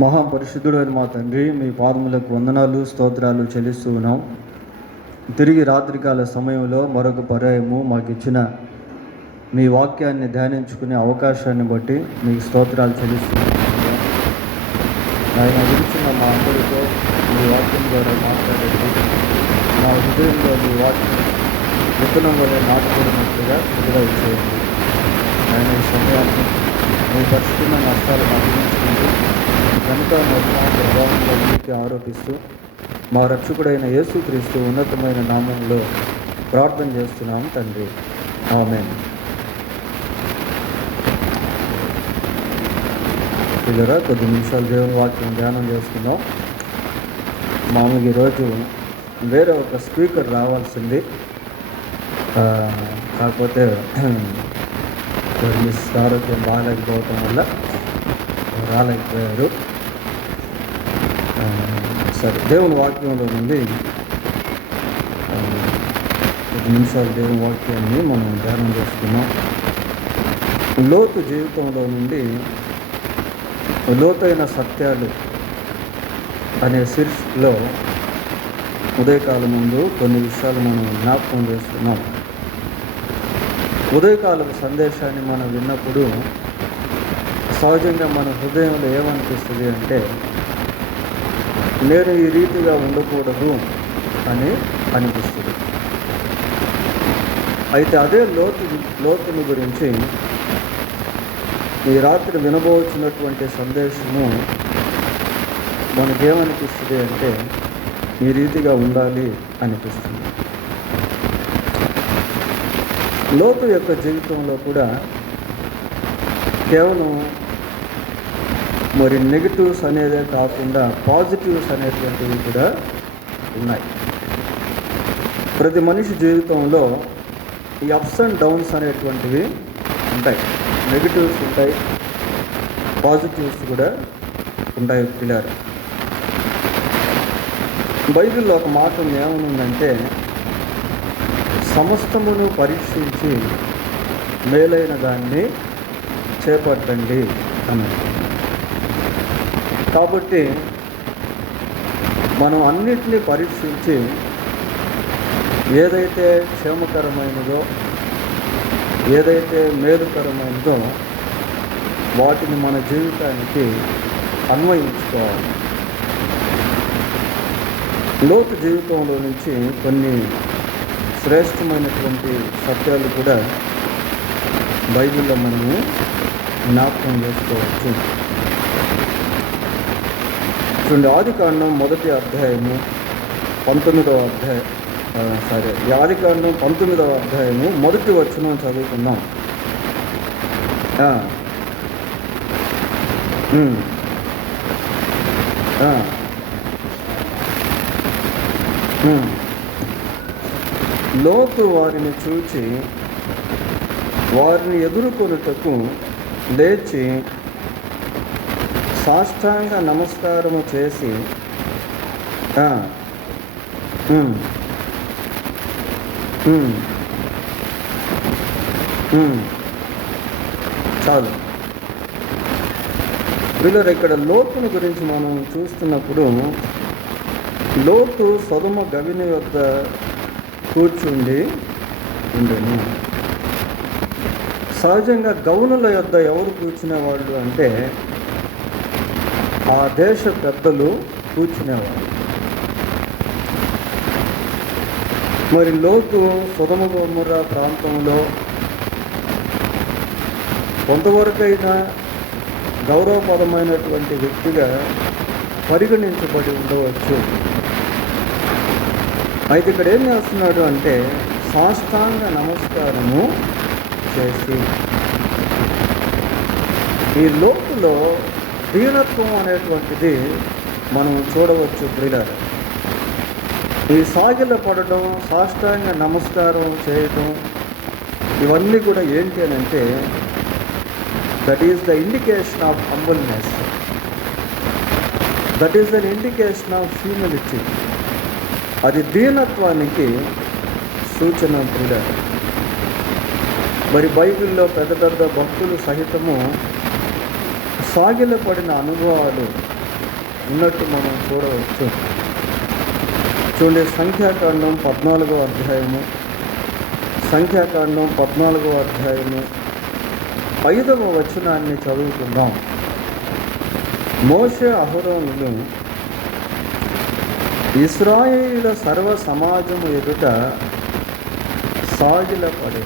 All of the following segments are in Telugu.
మహాపరిశుద్ధుడైన మా తండ్రి, మీ పాదములకు వందనాలు స్తోత్రాలు చెల్లిస్తూ ఉన్నాం. తిరిగి రాత్రికాల సమయంలో మరొక పర్యాయము మాకు ఇచ్చిన మీ వాక్యాన్ని ధ్యానించుకునే అవకాశాన్ని బట్టి మీకు స్తోత్రాలు చెల్లిస్తున్నాం. ఆయన గురించిన మా అందరితో మీ వాక్యం ద్వారా మాట్లాడండి. మా హృదయంలో మీ వాక్యం విత్తనం వల్ల నాటుకున్నట్లుగా విడుదల చేయండి. ఆయన ఈ సమయాన్ని మీ పరిస్థితున్న నష్టాలు అందించుకుంటూ కనుక ప్రభావంలో మీకు ఆరోపిస్తూ మా రక్షకుడైన యేసుక్రీస్తు ఉన్నతమైన నామంలో ప్రార్థన చేస్తున్నాం తండ్రి, ఆమేన్. పిల్లరా, కొద్ది నిమిషాలు దేవుని వాక్యం ధ్యానం చేసుకుందాం. మామూలుగా ఈరోజు వేరే ఒక స్పీకర్ రావాల్సింది, కాకపోతే మిస్ ఆరోగ్యం బాగాలేకపోవటం వల్ల రాలేకపోయారు. సరే, దేవుని వాక్యంలో నుండి 10 నిమిషాలు దేవుని వాక్యాన్ని మనం ధ్యానం చేసుకున్నాం. లోతు జీవితంలో నుండి లోతైన సత్యాలు అనే శీర్షికలో ఉదయకాలం ముందు కొన్ని విషయాలు మనం జ్ఞాపకం చేస్తున్నాం. ఉదయకాలపు సందేశాన్ని మనం విన్నప్పుడు సహజంగా మన హృదయంలో ఏమనిపిస్తుంది అంటే, నేను ఈ రీతిగా ఉండకూడదు అని అనిపిస్తుంది. అయితే అదే లోతుని గురించి ఈ రాత్రి వినబోచున్నటువంటి సందేశము మనకేమనిపిస్తుంది అంటే, ఈ రీతిగా ఉండాలి అనిపిస్తుంది. లోతు యొక్క జీవితంలో కూడా కేవలం నెగిటివ్స్ అనేదే కాకుండా పాజిటివ్స్ అనేటువంటివి కూడా ఉన్నాయి. ప్రతి మనిషి జీవితంలో ఈ అప్స్ అండ్ డౌన్స్ అనేటువంటివి ఉంటాయి. నెగిటివ్స్ ఉంటాయి, పాజిటివ్స్ కూడా ఉంటాయి. పిల్లలు, బైబిల్లో ఒక మాట ఏమనుందంటే, సమస్తమును పరీక్షించి మేలైన దాన్ని చేపట్టండి అన్నది. కాబట్టి మనం అన్నిటినీ పరీక్షించి ఏదైతే క్షేమకరమైనదో, ఏదైతే మేలుకరమైనదో వాటిని మన జీవితానికి అన్వయించుకోవాలి. లోతు జీవితంలో నుంచి కొన్ని శ్రేష్టమైనటువంటి సత్యాలు కూడా బైబిల్లో మనము జ్ఞాపకం చేసుకోవచ్చు. చూడండి, ఆదికాండం 1వ అధ్యాయము 19వ అధ్యాయం ఆదికాండం 19వ అధ్యాయము 1వ వచనం చదువుకుందాం. లోతు వారిని చూచి వారిని ఎదుర్కొనుటకు లేచి సాష్టాంగ నమస్కారము చేసి చాలు. వీళ్ళరు ఇక్కడ లోతుని గురించి మనం చూస్తున్నప్పుడు, లోతు సొదొమ గవిని వద్ద కూర్చుండి ఉండేను. సహజంగా గౌనుల యొద్ద ఎవరు కూర్చునేవాళ్ళు అంటే, ఆ దేశ పెద్దలు కూర్చునేవాళ్ళు. మరి లోతు సొదొమ గొమొర్రా ప్రాంతంలో కొంతవరకైనా గౌరవపదమైనటువంటి వ్యక్తిగా పరిగణించబడి ఉండవచ్చు. అయితే ఇక్కడ ఏం చేస్తున్నాడు అంటే, సాష్టాంగ నమస్కారము చేసి, ఈ లోతులో దీనత్వం అనేటువంటిది మనం చూడవచ్చు. ప్రియులారా, ఈ సాగిల పడడం, సాష్టాంగ నమస్కారం చేయడం, ఇవన్నీ కూడా ఏంటి అని అంటే, that is the indication of humbleness, that is the indication of humility. అది దీనత్వానికి సూచన. ప్రియులారా, మరి బైబిల్లో పెద్ద పెద్ద భక్తులు సహితము సాగిలపడిన అనుభవాలు ఉన్నట్టు మనం చూడవచ్చు. చూడండి, సంఖ్యాకాండం 14వ అధ్యాయము, సంఖ్యాకాండం 14వ అధ్యాయము 5వ వచనాన్ని చదువుకుందాం. మోషే అహరోనులు ఇశ్రాయేలీయుల సర్వ సమాజము ఎదుట సాగిలపడి.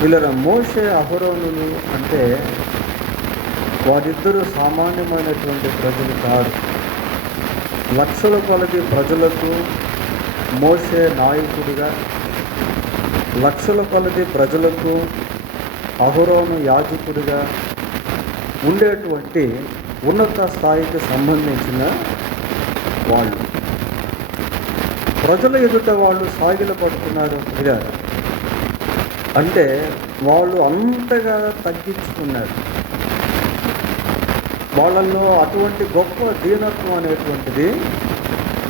వీళ్ళ మోషే అహరోనులు అంటే వారిద్దరూ సామాన్యమైనటువంటి ప్రజలు కాదు. లక్షల కొలది ప్రజలకు మోషే నాయకుడిగా, లక్షల కొలది ప్రజలకు అహరోను యాజకుడిగా ఉండేటువంటి ఉన్నత స్థాయికి సంబంధించిన వాళ్ళు. ప్రజల ఎదుట వాళ్ళు సాగిలపడుతున్నారు అంటే వాళ్ళు అంతగా తగ్గించుకున్నారు. వాళ్ళల్లో అటువంటి గొప్ప దీనత్వం అనేటువంటిది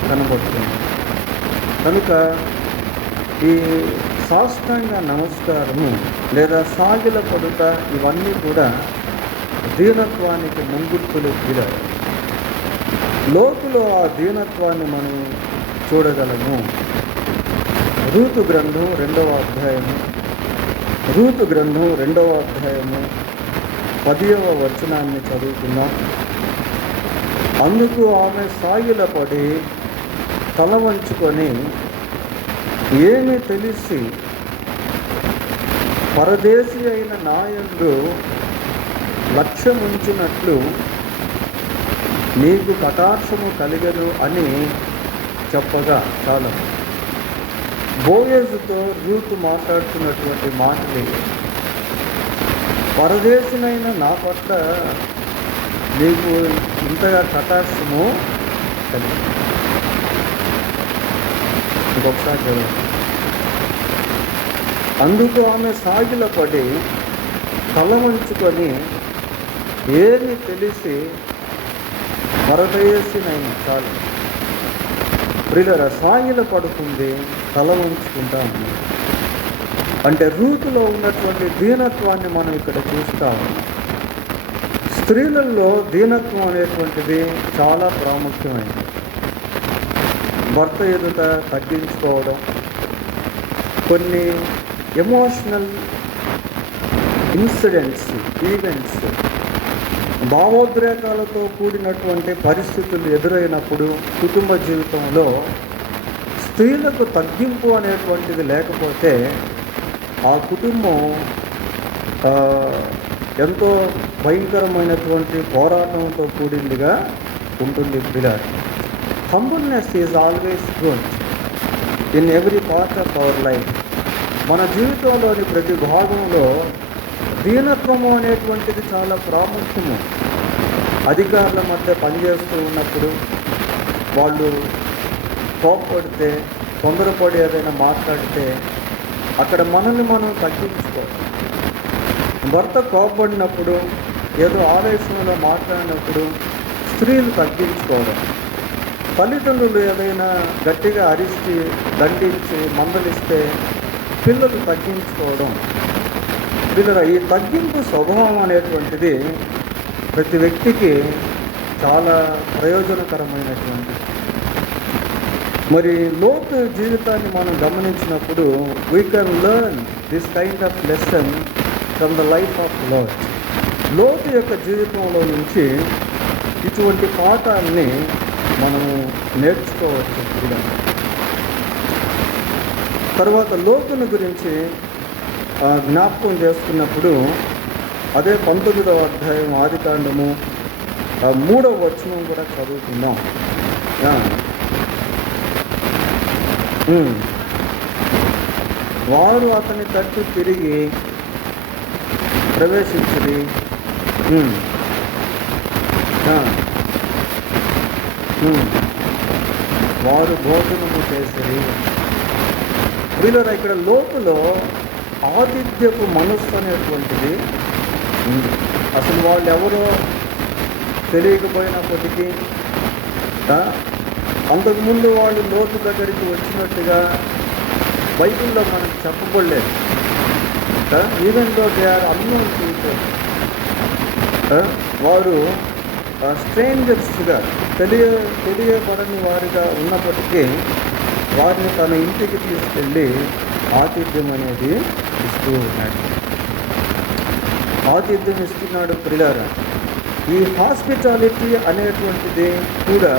కనబడుతుంది. కనుక ఈ సాష్టాంగ నమస్కారము లేదా సాగిల పడుట ఇవన్నీ కూడా దీనత్వానికి ముంగుర్తులు. లోతులో ఆ దీనత్వాన్ని మనం చూడగలము. రూతు గ్రంథం 2వ అధ్యాయము, 10వ వచనాన్ని చదువుకుందాం. అందుకు ఆమె సాగిలపడి తల వంచుకొని, ఏమి తెలిసి పరదేశి అయిన నాయందు లక్ష్యముంచినట్లు నీకు కటాక్షము కలిగను అని చెప్పగా చాలా. బోయేజుతో రూతు మాట్లాడుతున్నటువంటి మాటలు, పరదేశినైన నా పట్ల నీకు ఇంతగా కటాక్షము కలిగి. ఇంకొకసారి చదువు. అందుకు ఆమె సాగిలపడి తల వంచుకొని, ఏమి తెలిసి పరదేశినైన చాలు. ప్రియులారా, సాగిల పడుతుంది, తల వంచుకుంటా ఉంది. అంటే రూతులో ఉన్నటువంటి దీనత్వాన్ని మనం ఇక్కడ చూస్తాం. స్త్రీలలో దీనత్వం అనేటువంటిది చాలా ప్రాముఖ్యమైనది. భర్త ఎదుట తగ్గించుకోవడం, కొన్ని ఎమోషనల్ ఈవెంట్స్, భావోద్రేకాలతో కూడినటువంటి పరిస్థితులు ఎదురైనప్పుడు కుటుంబ జీవితంలో స్త్రీలకు తగ్గింపు అనేటువంటిది లేకపోతే ఆ కుటుంబం ఎంతో భయంకరమైనటువంటి పోరాటంతో కూడిందిగా ఉంటుంది. Humbleness is always good in every part of our life. మన జీవితంలోని ప్రతి భాగంలో దీనత్వము అనేటువంటిది చాలా ప్రాముఖ్యము. అధికారుల మధ్య పనిచేస్తూ ఉన్నప్పుడు వాళ్ళు కోపపడితే, తొందరపడి ఏదైనా మాట్లాడితే అక్కడ మనల్ని మనం తగ్గించుకోవాలి. భర్త కోపపడినప్పుడు, ఏదో ఆవేశంలో మాట్లాడినప్పుడు స్త్రీలు తగ్గించుకోవడం. తల్లిదండ్రులు ఏదైనా గట్టిగా అరిచి, దండించి, మందలిస్తే పిల్లలు తగ్గించుకోవడం. ఈ తగ్గింపు స్వభావం అనేటువంటిది ప్రతి వ్యక్తికి చాలా ప్రయోజనకరమైనటువంటిది. మరి లోతు జీవితాన్ని మనం గమనించినప్పుడు we can learn this kind of lesson from the life of lot. లోతు యొక్క జీవితంలో నుంచి ఇటువంటి పాఠాలని మనము నేర్చుకోవచ్చు. తర్వాత లోతుని గురించి జ్ఞాపకం చేసుకున్నప్పుడు అదే 19వ అధ్యాయం ఆదికాండము 3వ వచనం కూడా చదువుకుందాం. వారు అతని తట్టు తిరిగి ప్రవేశించి వారు భోజనము చేసిరి. వీళ్ళ ఇక్కడ లోతులో ఆతిథ్యపు మనస్సు అనేటువంటిది ఉంది. అసలు వాళ్ళు ఎవరో తెలియకపోయినప్పటికీ అంతకుముందు వాళ్ళు లోతు దగ్గరికి వచ్చినట్టుగా బైబిల్లో మనకు చెప్పబడలేదు. Even though they are unknown people, వారు స్ట్రేంజర్స్గా తెలియబడని వారిగా ఉన్నప్పటికీ వారిని తన ఇంటికి తీసుకెళ్ళి ఆతిథ్యం అనేది ఇస్తూ ఉన్నాడు. ఆతిథ్యం ఇస్తున్నాడు ప్రియులారా. ఈ హాస్పిటాలిటీ అనేటువంటిది కూడా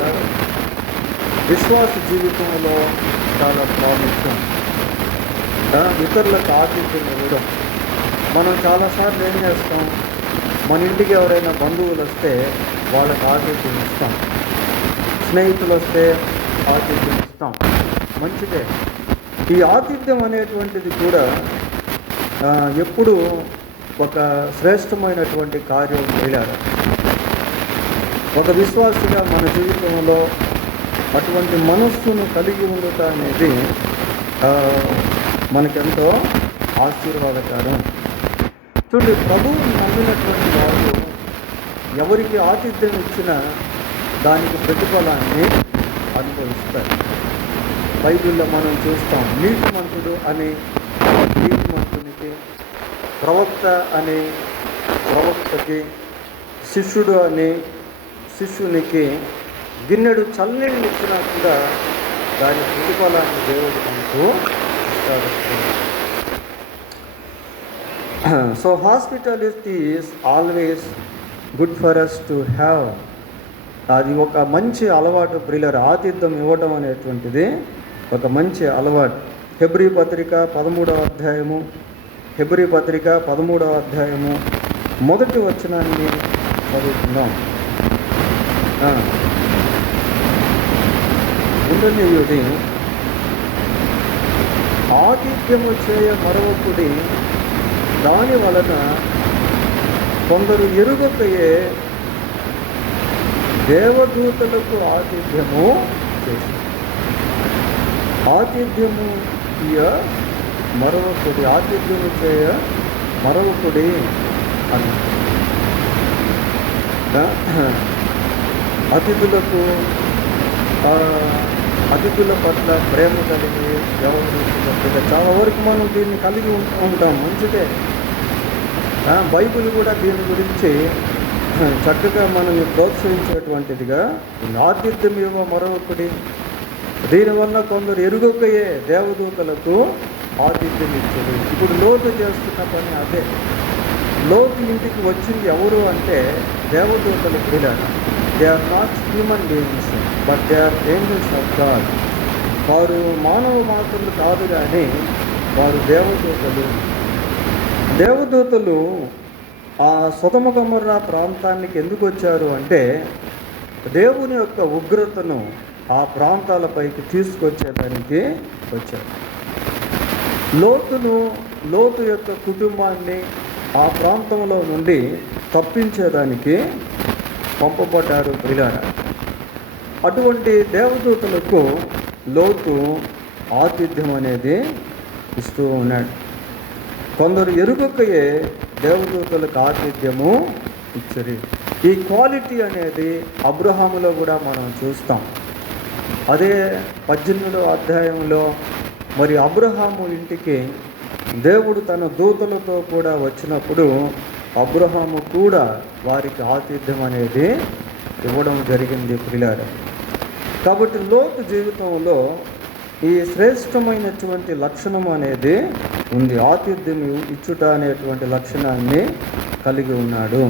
విశ్వాస జీవితంలో చాలా ప్రాముఖ్యం. ఇతరులకు ఆతిథ్యం ఇవ్వడం. మనం చాలాసార్లు ఏం చేస్తాం, మన ఇంటికి ఎవరైనా బంధువులు వస్తే వాళ్ళకి ఆతిథ్యం ఇస్తాం, స్నేహితులు వస్తే ఆతిథ్యం ఇస్తాం, మంచిదే. ఈ ఆతిథ్యం అనేటువంటిది కూడా ఎప్పుడు ఒక శ్రేష్టమైనటువంటి కార్యం చేయాలి. ఒక విశ్వాసిగా మన జీవితంలో అటువంటి మనస్సును కలిగి ఉండటం అనేది మనకెంతో ఆశీర్వాదకరం. చూడండి, ప్రభువుని నమ్మినటువంటి వారు ఎవరికి ఆతిథ్యం ఇచ్చినా దానికి ప్రతిఫలాన్ని అనుభవిస్తారు. బైబిల్లో మనం చూస్తాం, నీతిమంతుడు అని నీతిమంతునికి, ప్రవక్త అని ప్రవక్తకి, శిష్యుడు అని శిష్యునికి గిన్నెడు చల్లనీళ్ళు ఇచ్చినా కూడా దాని ప్రతిఫలాన్ని దేవుడు మనకు ఇస్తాడు. So hospitality is always good for us to have. అది ఒక మంచి అలవాటు ప్రియులారా. ఆతిథ్యం ఇవ్వడం అనేటువంటిది ఒక మంచి అలవాటు. హెబ్రీ పత్రిక 13వ అధ్యాయము మొదటి వచనాన్ని చదువుకుందాం. ఉండనియుడి ఆతిథ్యము చేయ మరొకటి, దాని వలన కొందరు ఎరుగకయే దేవదూతలకు ఆతిథ్యము చేసి, ఆతిథ్యము ఇయ మరొకటి, ఆతిథ్యము చేయ మరొకటి అని. అతిథుల పట్ల ప్రేమ కలిగి వ్యవహరించినట్టుగా చాలా వరకు మనం దీన్ని కలిగి ఉంటాం, మంచిదే. బైబిల్ కూడా దీని గురించి చక్కగా మనం ప్రోత్సహించేటువంటిదిగా, ఆతిథ్యం ఇవ్వ మరొకటి, దీనివల్ల కొందరు ఎరుగకయే దేవదూతలకు ఆతిథ్యం ఇచ్చేది. ఇప్పుడు లోతు చేస్తున్న పని అదే. లోతు ఇంటికి వచ్చింది ఎవరు అంటే దేవదూతలు కూడా. They are not human beings, but they are angels of God. వారు మానవ మాత్రులు కాదు, కానీ వారు దేవదూతలు. దేవదూతలు ఆ సొదొమ గొమొర్రా ప్రాంతానికి ఎందుకు వచ్చారు అంటే దేవుని యొక్క ఉగ్రతను ఆ ప్రాంతాలపైకి తీసుకొచ్చేదానికి వచ్చారు. లోతు యొక్క కుటుంబాన్ని ఆ ప్రాంతంలో నుండి తప్పించేదానికి పంపబడ్డారు ప్రియులారా. అటువంటి దేవదూతలకు లోతు ఆతిథ్యం అనేది ఇస్తూ ఉన్నాడు. కొందరు ఎరుగకయే దేవదూతలకు ఆతిథ్యము ఇచ్చరి. ఈ క్వాలిటీ అనేది అబ్రహాములో కూడా మనం చూస్తాం. అదే 18వ అధ్యాయంలో మరి అబ్రహాము ఇంటికి దేవుడు తన దూతలతో కూడా వచ్చినప్పుడు అబ్రహాము కూడా వారికి ఆతిథ్యం అనేది ఇవ్వడం జరిగింది ప్రియులారా. కాబట్టి లోతు జీవితంలో ఈ శ్రేష్టమైనటువంటి లక్షణం అనేది ఉంది. ఆతిథ్యం ఇచ్చుట అనేటువంటి లక్షణాన్ని కలిగి ఉన్నాడు.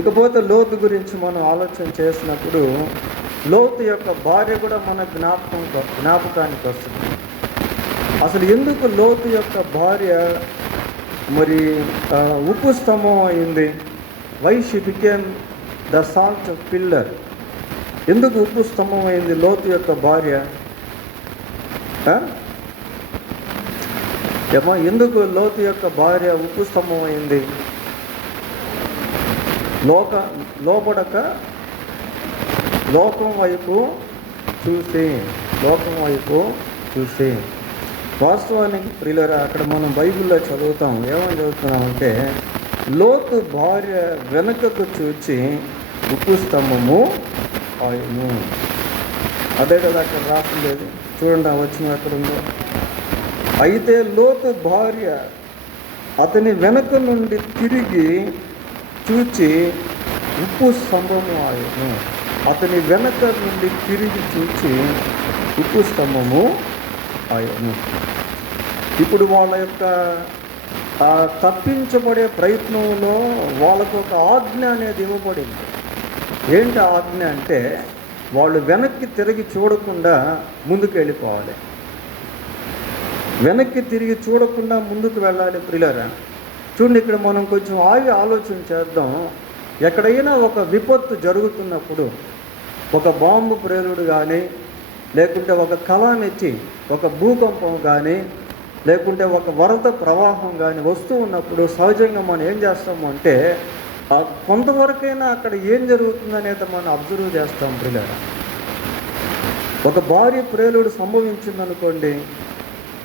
ఇకపోతే లోతు గురించి మనం ఆలోచన చేసినప్పుడు లోతు యొక్క భార్య కూడా మన జ్ఞాపకానికి వస్తుంది. అసలు ఎందుకు లోతు యొక్క భార్య మరి ఉప్పు స్తంభం అయింది? Why she became the salt pillar. ఎందుకు ఉప్పు స్తంభం అయింది లోతు యొక్క భార్య? ఎందుకు లోతు యొక్క భార్య ఉప్పు స్తంభం అయింది? లోపడక లోకం వైపు చూసి. వాస్తవానికి ప్రియులారా, అక్కడ మనం బైబిల్లో చదువుతాం. ఏమని చదువుతున్నామంటే లోతు భార్య వెనుకకు చూచి ఉప్పు స్తంభము ఆయను. అదే కదా అక్కడ రాసిండేది. చూడండి, ఆ వచ్చిన అక్కడ ఉందో. అయితే లోతు భార్య అతని వెనక నుండి తిరిగి చూచి ఉప్పు స్తంభము ఆయను. అతని వెనక నుండి తిరిగి చూచి ఉప్పు స్తంభము ఆయను. ఇప్పుడు వాళ్ళ యొక్క తప్పించబడే ప్రయత్నంలో వాళ్ళకు ఒక ఆజ్ఞ అనేది ఇవ్వబడింది. ఏంటి ఆజ్ఞ అంటే, వాళ్ళు వెనక్కి తిరిగి చూడకుండా ముందుకు వెళ్ళిపోవాలి. వెనక్కి తిరిగి చూడకుండా ముందుకు వెళ్ళాలి. ప్రియులారా, చూడండి, ఇక్కడ మనం కొంచెం ఆగి ఆలోచన చేద్దాం. ఎక్కడైనా ఒక విపత్తు జరుగుతున్నప్పుడు, ఒక బాంబు ప్రేలుడు కానీ, లేకుంటే ఒక కలామితి, ఒక భూకంపం కానీ, లేకుంటే ఒక వరద ప్రవాహం కానీ వస్తూ ఉన్నప్పుడు సహజంగా మనం ఏం చేస్తాము అంటే, కొంతవరకైనా అక్కడ ఏం జరుగుతుందనేది మనం అబ్జర్వ్ చేస్తాం. ప్రియులారా, ఒక భారీ ప్రేలుడు సంభవించిందనుకోండి,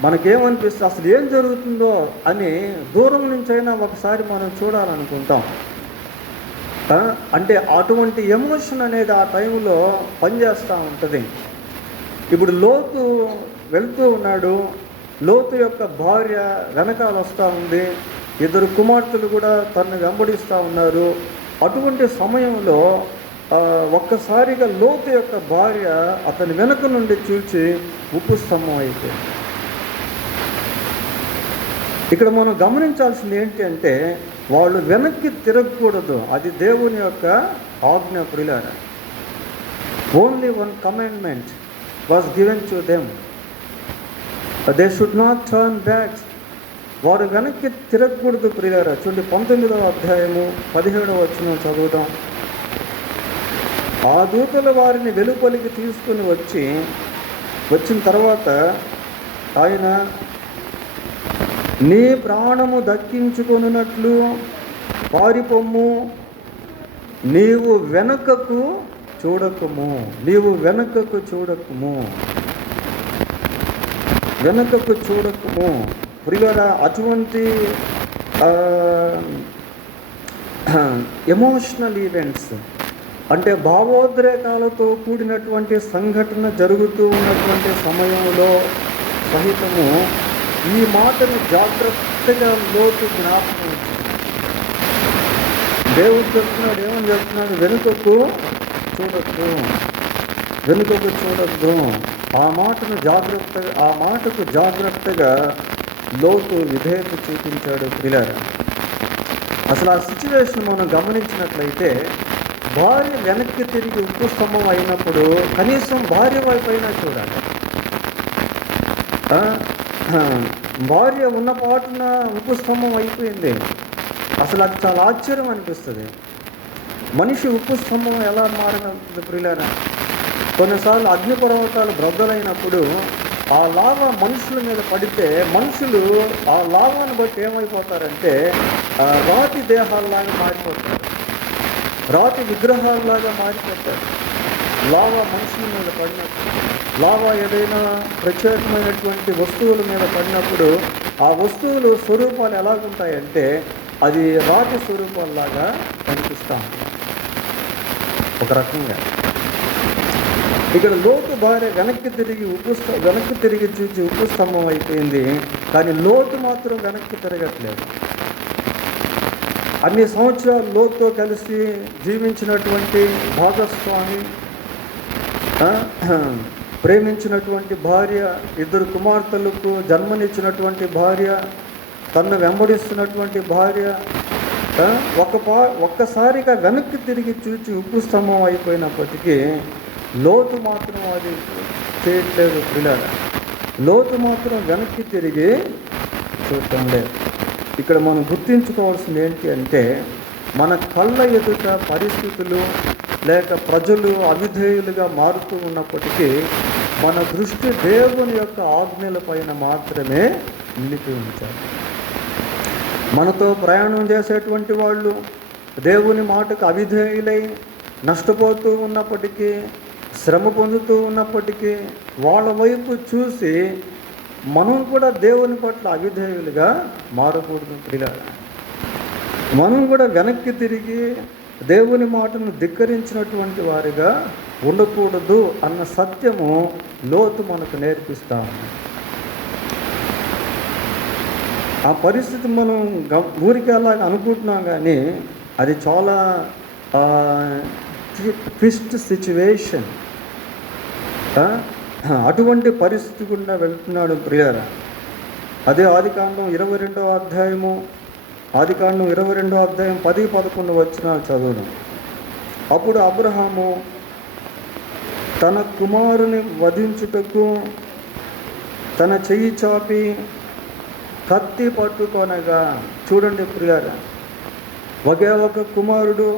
మనకేమనిపిస్తుంది, అసలు ఏం జరుగుతుందో అని దూరం నుంచైనా ఒకసారి మనం చూడాలనుకుంటాం. అంటే అటువంటి ఎమోషన్ అనేది ఆ టైంలో పనిచేస్తూ ఉంటుంది. ఇప్పుడు లోతు వెళ్తూ ఉన్నాడు, లోతు యొక్క భార్య వెనకాల వస్తూ ఉంది, 2 కుమార్తెలు కూడా తనను వెంబడిస్తూ ఉన్నారు. అటువంటి సమయంలో ఒక్కసారిగా లోతు యొక్క భార్య అతని వెనక నుండి చూచి ఉప్పు స్తంభం అయిపోయింది. ఇక్కడ మనం గమనించాల్సింది ఏంటి అంటే, వాళ్ళు వెనక్కి తిరగకూడదు. అది దేవుని యొక్క ఆజ్ఞ. ప్రియులారా, only one commandment was given to them, they should not turn back. వారు వెనక్కి తిరగకూడదు. ప్రియులారా, చూడండి, 19వ అధ్యాయము 17వ వచనం చదువుదాం. ఆ దూతలు వారిని వెలుపలికి తీసుకుని వచ్చిన తర్వాత ఆయన, నీ ప్రాణము దక్కించుకొనున్నట్లు పారిపోమ్ము, నీవు వెనుకకు చూడకుము, నీవు వెనుకకు చూడకుము, వెనుకకు చూడకుము. ప్రియులారా, అటువంటి ఎమోషనల్ ఈవెంట్స్, అంటే భావోద్రేకాలతో కూడినటువంటి సంఘటన జరుగుతూ ఉన్నటువంటి సమయంలో సహితము ఈ మాటను జాగ్రత్తగా లోతు జ్ఞాపకం. దేవుడు చెప్తున్నాడు, ఏమని చెప్తున్నాడు? వెనుకకు చూడద్దు, వెనుకకు చూడద్దు. ఆ మాటకు జాగ్రత్తగా లోతు విధేయత చూపించాడు. ప్రియులారా, అసలు ఆ సిచ్యువేషన్ మనం గమనించినట్లయితే, భార్య వెనక్కి తిరిగి ఉప్పు స్తంభం అయినప్పుడు కనీసం భార్య వైపు అయినా చూడాలి. భార్య ఉన్న పాటున ఉప్పు స్తంభం అయిపోయింది. అసలు అది చాలా ఆశ్చర్యం అనిపిస్తుంది. మనిషి ఉప్పు స్తంభం ఎలా మారనుంది? ప్రియులారా, కొన్నిసార్లు అగ్నిపర్వతాలు బ్రద్దలైనప్పుడు ఆ లావా మనుషుల మీద పడితే మనుషులు ఆ లావాను బట్టి ఏమైపోతారంటే రాతి దేహాల్లాగా మారిపోతారు, రాతి విగ్రహాల్లాగా మారిపోతారు. లావా మనుషుల మీద పడినప్పుడు, లావా ఏదైనా ప్రత్యేకమైనటువంటి వస్తువుల మీద పడినప్పుడు ఆ వస్తువులు స్వరూపాలు ఎలాగుంటాయంటే అది రాతి స్వరూపాల్లాగా కనిపిస్తూ ఉంటాయి ఒక రకంగా. ఇక్కడ లోతు భార్య వెనక్కి తిరిగి చూసి ఉప్పు స్తంభం అయిపోయింది. కానీ లోతు మాత్రం వెనక్కి తిరగట్లేదు. అన్ని సంవత్సరాలు లోతుతో కలిసి జీవించినటువంటి భాగస్వామి, ప్రేమించినటువంటి భార్య, 2 కుమార్తెలకు జన్మనిచ్చినటువంటి భార్య, తన్ను వెంబడిస్తున్నటువంటి భార్య ఒక్కసారిగా వెనక్కి తిరిగి చూచి ఉప్పు స్తంభం అయిపోయినప్పటికీ లోతు మాత్రం అది చేయట్లేదు. పిల్లల లోతు మాత్రం వెనక్కి తిరిగి చూడటం లేదు. ఇక్కడ మనం గుర్తించుకోవాల్సింది ఏంటి అంటే, మన కళ్ళ ఎదుట పరిస్థితులు లేక ప్రజలు అవిధేయులుగా మారుతూ ఉన్నప్పటికీ మన దృష్టి దేవుని యొక్క ఆజ్ఞల పైన మాత్రమే నిలిపి ఉంచాలి. మనతో ప్రయాణం చేసేటువంటి వాళ్ళు దేవుని మాటకు అవిధేయులై నష్టపోతూ ఉన్నప్పటికీ, శ్రమ పొందుతూ ఉన్నప్పటికీ వాళ్ళ వైపు చూసి మనం కూడా దేవుని పట్ల అవిధేయులుగా మారకూడదు. పిల్లలు, మనం కూడా వెనక్కి తిరిగి దేవుని మాటను ధిక్కరించినటువంటి వారిగా ఉండకూడదు అన్న సత్యము లోతు మనకు నేర్పిస్తాము. ఆ పరిస్థితి మనం ఊరికి అలాగ అనుకుంటున్నాం, కానీ అది చాలా ట్విస్ట్ సిచ్యువేషన్, అటువంటి పరిస్థితి గుండా వెళ్తున్నాడు ప్రియులారా. అదే ఆదికాండం 22వ అధ్యాయము 10-11 వచనాలు చదువును. అప్పుడు అబ్రహాము తన కుమారుని వధించుటకు తన చెయ్యి చాపి కత్తి పట్టుకొనగా, చూడండి ప్రియులారా, ఒకే ఒక కుమారుడు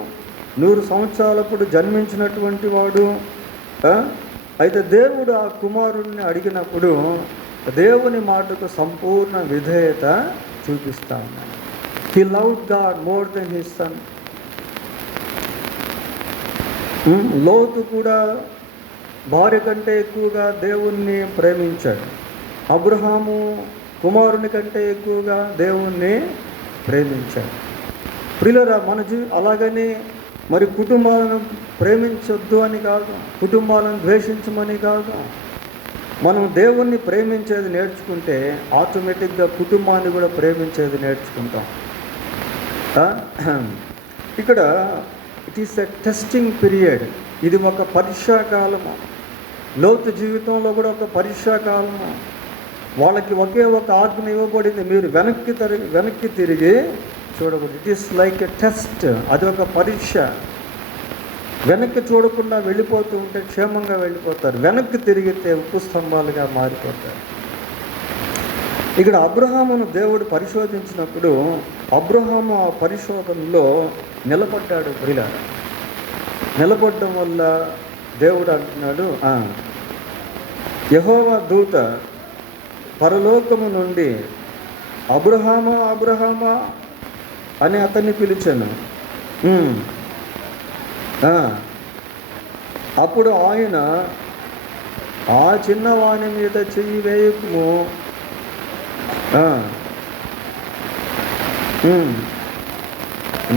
100 సంవత్సరాలప్పుడు జన్మించినటువంటి వాడు. అయితే దేవుడు ఆ కుమారుడిని అడిగినప్పుడు దేవుని మాటకు సంపూర్ణ విధేయత చూపిస్తా ఉన్నాడు. He loved God more than his son. లోతు కూడా భార్య కంటే ఎక్కువగా దేవుణ్ణి ప్రేమించాడు. అబ్రహాము కుమారుని కంటే ఎక్కువగా దేవుణ్ణి ప్రేమించాడు. ప్రియులారా, మన అలాగని మరి కుటుంబాలను ప్రేమించొద్దు అని కాదు, కుటుంబాలను ద్వేషించమని కాదు. మనం దేవుణ్ణి ప్రేమించేది నేర్చుకుంటే ఆటోమేటిక్గా కుటుంబాన్ని కూడా ప్రేమించేది నేర్చుకుంటాం. ఇక్కడ it is a testing period. ఇది ఒక పరీక్షాకాలము. లోతు జీవితంలో కూడా ఒక పరీక్షాకాలము. వాళ్ళకి ఒకే ఒక ఆజ్ఞ ఇవ్వబడింది, మీరు వెనక్కి తిరిగి చూడకూడదు. It is like a test. అది ఒక పరీక్ష. వెనక్కి చూడకుండా వెళ్ళిపోతూ ఉంటే క్షేమంగా వెళ్ళిపోతారు, వెనక్కి తిరిగితే ఉప్పు స్తంభాలుగా మారిపోతారు. ఇక్కడ అబ్రహామును దేవుడు పరిశోధించినప్పుడు అబ్రహాము ఆ పరిశోధనలో నిలబడ్డాడు. ప్రియులారా, నిలబడడం వల్ల దేవుడు అంటున్నాడు, యెహోవా దూత పరలోకము నుండి అబ్రహామా అబ్రహామా అని అతన్ని పిలిచాను. అప్పుడు ఆయన, ఆ చిన్నవాని మీద చెయ్యి వేయకుము,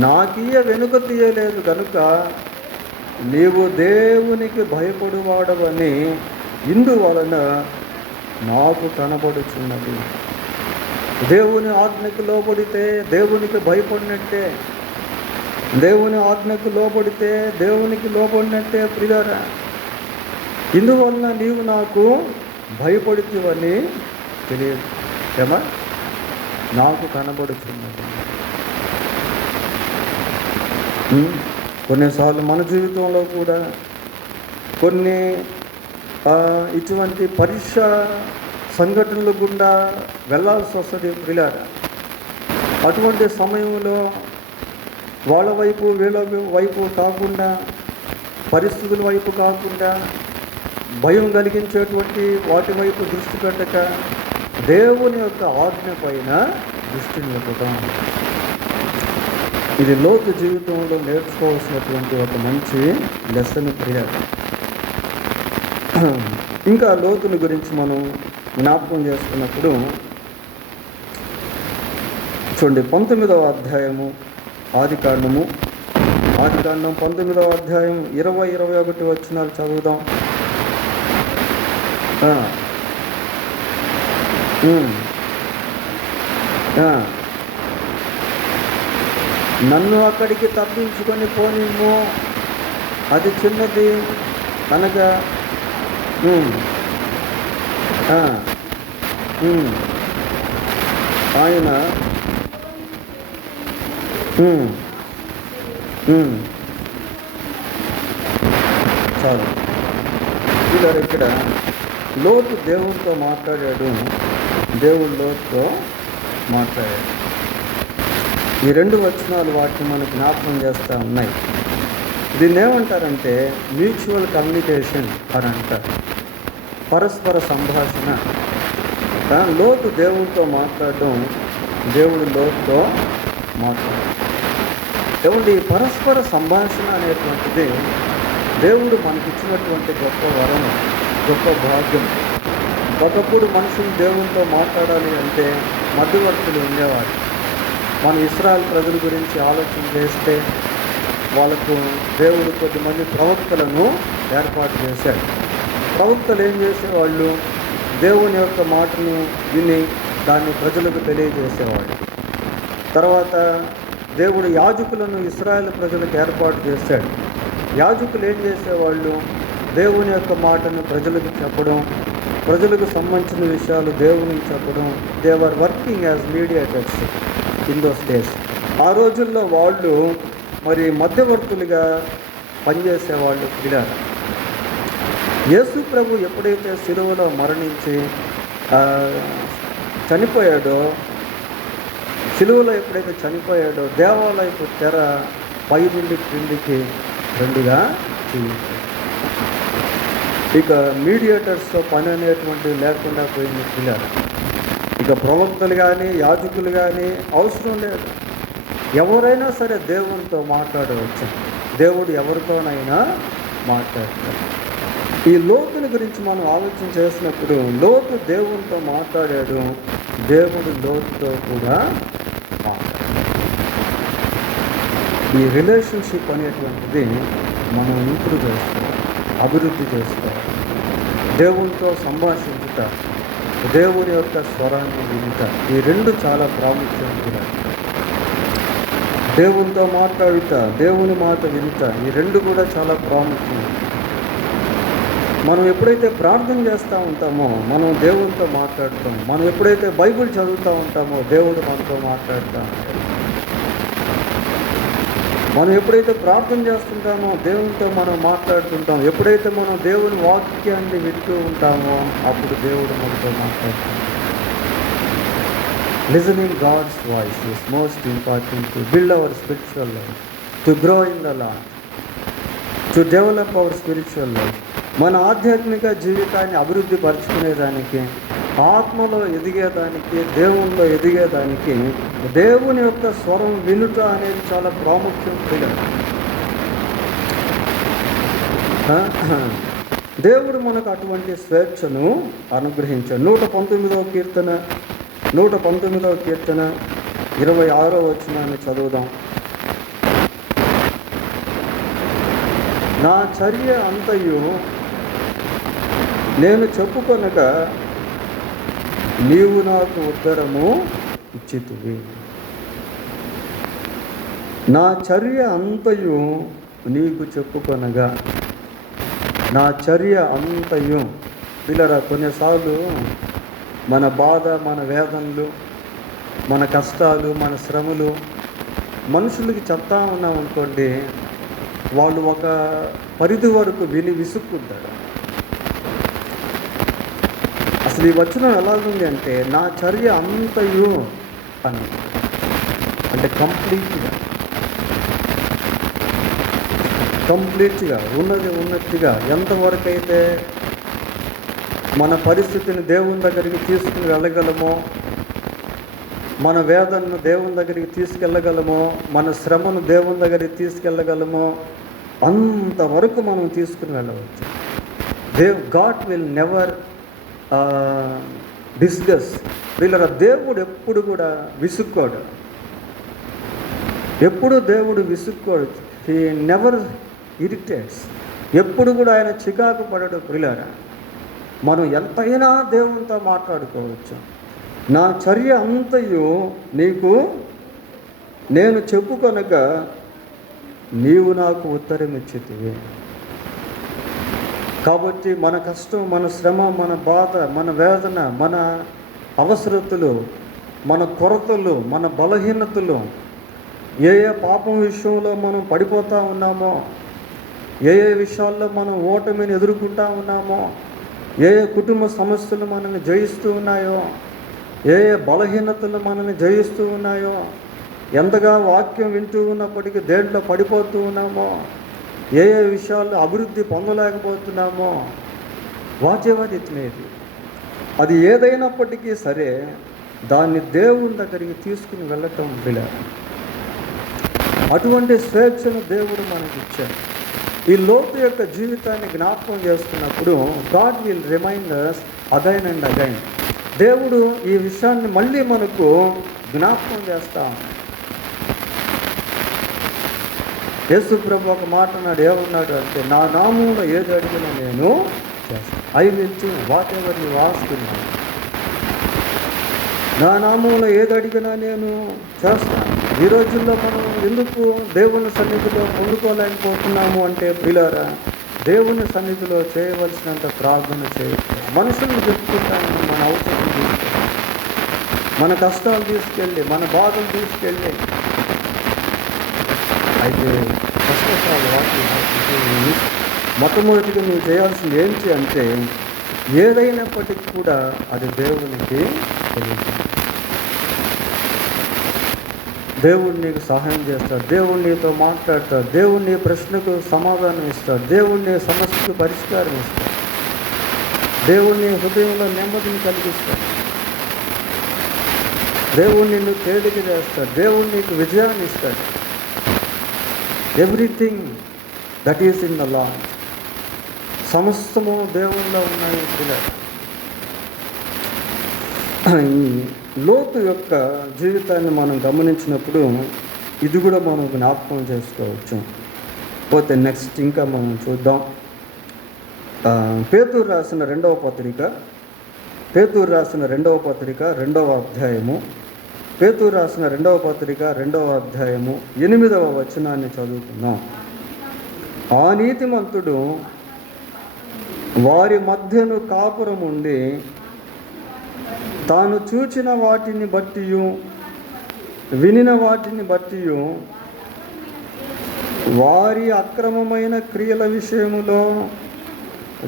నాకీయ వెనుక తీయలేదు కనుక నీవు దేవునికి భయపడువాడవని ఇందువలన నాకు కనబడుచున్నది. దేవుని ఆజ్ఞకు లోబడితే దేవునికి భయపడినట్టే, దేవుని ఆజ్ఞకు లోబడితే దేవునికి లోబడినట్టే ప్రియులారా. ఇందువలన నీవు నాకు భయపడుతువని తెలియదు ఏమా, నాకు కనబడుచున్నది. కొన్నిసార్లు మన జీవితంలో కూడా కొన్ని ఇటువంటి పరీక్ష సంఘటనల గుండా వెళ్ళాల్సి వస్తుంది ప్రియులారా. అటువంటి సమయంలో వాళ్ళ వైపు వీళ్ళ వైపు కాకుండా, పరిస్థితుల వైపు కాకుండా, భయం కలిగించేటువంటి వాటి వైపు దృష్టి పెట్టక దేవుని యొక్క ఆజ్ఞ పైన దృష్టి నిలుపుతాం. ఇది లోతు జీవితంలో నేర్చుకోవాల్సినటువంటి ఒక మంచి లెసన్ ప్రియులారా. ఇంకా లోతుని గురించి మనం జ్ఞాపకం చేసుకున్నప్పుడు చూడండి, 19వ అధ్యాయము ఆదికాండం 19వ అధ్యాయం 20-21 వచనాలు చదువుదాం. నన్ను అక్కడికి తప్పించుకొని పోనిమ్ము, అది చిన్నది అనగా ఆయన చాలు. ఇలా ఇక్కడ లోతు దేవుడితో మాట్లాడాడు, దేవుడు లోతుతో మాట్లాడాడు. ఈ 2 వచనాలు వాటిని మనకు జ్ఞాపకం చేస్తూ ఉన్నాయి. దీన్ని ఏమంటారంటే మ్యూచువల్ కమ్యూనికేషన్ అని అంటారు, పరస్పర సంభాషణ. లోతు దేవుడితో మాట్లాడడం, దేవుడు లోతుతో మాట్లాడడం. ఏమంటే ఈ పరస్పర సంభాషణ అనేటువంటిది దేవుడు మనకిచ్చినటువంటి గొప్ప వరం, గొప్ప భాగ్యం. ఒకప్పుడు మనుషులు దేవునితో మాట్లాడాలి అంటే మధ్యవర్తులు ఉండేవారు. మన ఇశ్రాయేలు ప్రజల గురించి ఆలోచన చేస్తే వాళ్ళకు దేవుడు కొద్దిమంది ప్రవక్తలను ఏర్పాటు చేశాడు. ప్రవక్తలు ఏం చేసేవాళ్ళు, దేవుని యొక్క మాటను విని దాన్ని ప్రజలకు తెలియజేసేవాళ్ళు. తర్వాత దేవుడు యాజకులను ఇశ్రాయేలు ప్రజలకు ఏర్పాటు చేశాడు. యాజకులు ఏం చేసేవాళ్ళు? దేవుని యొక్క మాటను ప్రజలకు చెప్పడం, ప్రజలకు సంబంధించిన విషయాలు దేవునికి చెప్పడం. They were working as mediators in those days. ఆ రోజుల్లో వాళ్ళు మరి మధ్యవర్తులుగా పనిచేసేవాళ్ళు. ఇలా యేసు ప్రభు ఎప్పుడైతే శిలువలో మరణించి చనిపోయాడో, శిలువలో ఎప్పుడైతే చనిపోయాడో, దేవాలయపు తెర పై నుండి క్రిందికి రెండుగా తీయింది. ఇక మీడియేటర్స్తో పని అనేటువంటివి లేకుండా పోయింది. పిల్లలు ఇక ప్రవక్తలు కానీ యాజకులు కానీ అవసరం లేదు. ఎవరైనా సరే దేవునితో మాట్లాడవచ్చు. దేవుడు ఎవరితోనైనా మాట్లాడతాడు. ఈ లోతుని గురించి మనం ఆలోచన చేసినప్పుడు లోతు దేవునితో మాట్లాడాడు, దేవుడు లోతుతో కూడా మాట్లాడాడు. ఈ రిలేషన్షిప్ అనేటువంటిది మనం ఇంప్రూవ్ చేసుకోవాలి, అభివృద్ధి చేసుకోవాలి. దేవునితో సంభాషించుట, దేవుని యొక్క స్వరాన్ని వినుట, ఈ రెండు చాలా ప్రాముఖ్యం కూడా. దేవునితో మాట్లాడుట, దేవుని మాట వినుట, ఈ రెండు కూడా చాలా ప్రాముఖ్యం. మనం ఎప్పుడైతే ప్రార్థన చేస్తూ ఉంటామో మనం దేవునితో మాట్లాడుతాం. మనం ఎప్పుడైతే బైబిల్ చదువుతూ ఉంటామో దేవుడు మనతో మాట్లాడుతూ ఉంటాడు. మనం ఎప్పుడైతే ప్రార్థన చేస్తుంటామో దేవునితో మనం మాట్లాడుతుంటాం. ఎప్పుడైతే మనం దేవుని వాక్యాన్ని వింటూ ఉంటామో అప్పుడు దేవుడు మనతో మాట్లాడుతాం. Listening God's voice is most important to build our spiritual life, to grow in the Lord, to develop our spiritual life. మన ఆధ్యాత్మిక జీవితాన్ని అభివృద్ధి పరుచుకునేదానికి, ఆత్మలో ఎదిగేదానికి, దేవునిలో ఎదిగేదానికి దేవుని యొక్క స్వరం వినుట అనేది చాలా ప్రాముఖ్యం. దేవుడు మనకు అటువంటి స్వేచ్ఛను అనుగ్రహించాడు. 119వ కీర్తన 26వ వచనాన్ని చదువుదాం. నా చర్య అంతయు నేను చెప్పుకొనక నీవు నాకు ఉత్తరము ఇచ్చితివి. నా చర్య అంతయు నీకు చెప్పుకొనగా, నా చర్య అంతయు. పిల్లరా, కొన్నిసార్లు మన బాధ, మన వేదనలు, మన కష్టాలు, మన శ్రమలు మనుషులకి చెప్తా ఉన్నాం అనుకోండి, వాళ్ళు ఒక పరిధి వరకు విని విసుక్కుంటారు. అసలు ఈ వచనం ఎలాగుంది అంటే, నా చర్య అంతయు అని, అంటే కంప్లీట్గా ఉన్నట్టుగా ఎంతవరకు అయితే మన పరిస్థితిని దేవుని దగ్గరికి తీసుకుని వెళ్ళగలమో, మన వేదనను దేవుని దగ్గరికి తీసుకెళ్ళగలమో, మన శ్రమను దేవుని దగ్గరికి తీసుకెళ్ళగలమో అంతవరకు మనం తీసుకుని వెళ్ళవచ్చు. God will never discuss. వీళ్ళ దేవుడు ఎప్పుడు కూడా విసుక్కోడు. ఎప్పుడు దేవుడు విసుక్కోడు. He never irritates. ఎప్పుడు కూడా ఆయన చికాకు పడడు. పిల్లరా, మనం ఎంతైనా దేవునితో మాట్లాడుకోవచ్చు. నా చర్య అంతయు నీకు నేను చెప్పుకొనక నీవు నాకు ఉత్తరం ఇచ్చితివి. కాబట్టి మన కష్టం, మన శ్రమ, మన బాధ, మన వేదన, మన అవసరతలు, మన కొరతలు, మన బలహీనతలు, ఏ పాపం విషయంలో మనం పడిపోతూ ఉన్నామో, ఏ విషయాల్లో మనం ఓటమిని ఎదుర్కొంటూ ఉన్నామో, ఏ కుటుంబ సమస్యలు మనల్ని జయిస్తూ ఉన్నాయో, ఏ బలహీనతలు మనల్ని జయిస్తూ ఉన్నాయో, ఎంతగా వాక్యం వింటూ ఉన్నప్పటికీ దేంట్లో పడిపోతూ ఉన్నామో, ఏ విషయాల్లో అభివృద్ధి పొందలేకపోతున్నామో, వాట్ ఇట్ మే బి, అది ఏదైనప్పటికీ సరే దాన్ని దేవుని దగ్గరికి తీసుకుని వెళ్ళటం బిల. అటువంటి స్వేచ్ఛను దేవుడు మనకి ఇచ్చాడు. ఈ లోతు యొక్క జీవితాన్ని జ్ఞాపకం చేసుకున్నప్పుడు God will remind us again and again. దేవుడు ఈ విషయాన్ని మళ్ళీ మనకు జ్ఞాపకం చేస్తా ఉన్నాడు. యేసు ప్రభు ఒక మాట అన్నాడు. ఏమన్నాడు అంటే, నా నామములో ఏది అడిగినా నేను చేస్తాను. I will do what ever you ask me. నా నామములో ఏది అడిగినా నేను చేస్తాను. ఈ రోజుల్లో మనం ఎందుకు దేవుని సన్నిధిలో పొందుకోలేకపోతున్నాము అంటే ప్రియులారా, దేవుని సన్నిధిలో చేయవలసినంత ప్రార్థన చేయట్లేదు. మనుషులను చెప్పుకుంటాను, మన అవసరం తీసుకెళ్ళి, మన కష్టాలు తీసుకెళ్ళి, మన బాధలు తీసుకెళ్ళి. అయితే కష్టకాల వాక్యం మొట్టమొదటిగా నువ్వు చేయాల్సింది ఏంటి అంటే, ఏదైనప్పటికీ కూడా అది దేవునికి తెలియదు. దేవుడు నీకు సహాయం చేస్తాడు, దేవుడు నీతో మాట్లాడతాడు, దేవుడు నీ ప్రశ్నకు సమాధానం ఇస్తాడు, దేవుడు నీ సమస్యకు పరిష్కారం ఇస్తాడు, దేవుడు నీ హృదయంలో నెమ్మదిని కలిగిస్తాడు, దేవుడు నిన్ను తేలిక చేస్తాడు, దేవుడు నీకు విజయాన్ని ఇస్తాడు. Everything that is in the lord, సమస్తము దేవుళ్ళలో ఉన్నాయి. ఈ లోతు యొక్క జీవితాన్ని మనం గమనించినప్పుడు ఇది కూడా మనం జ్ఞాపకం చేసుకోవచ్చు. పోతే నెక్స్ట్ ఇంకా మనం చూద్దాం. పేతురు రాసిన రెండవ పత్రిక 2వ అధ్యాయము, పేతురు రాసిన 2వ పత్రిక 2వ అధ్యాయము 8వ వచనాన్ని చదువుకుందాం. ఆ నీతిమంతుడు వారి మధ్యను కాపురం ఉండి తాను చూచిన వాటిని బట్టి వినిన వాటిని బట్టి వారి అక్రమమైన క్రియల విషయములో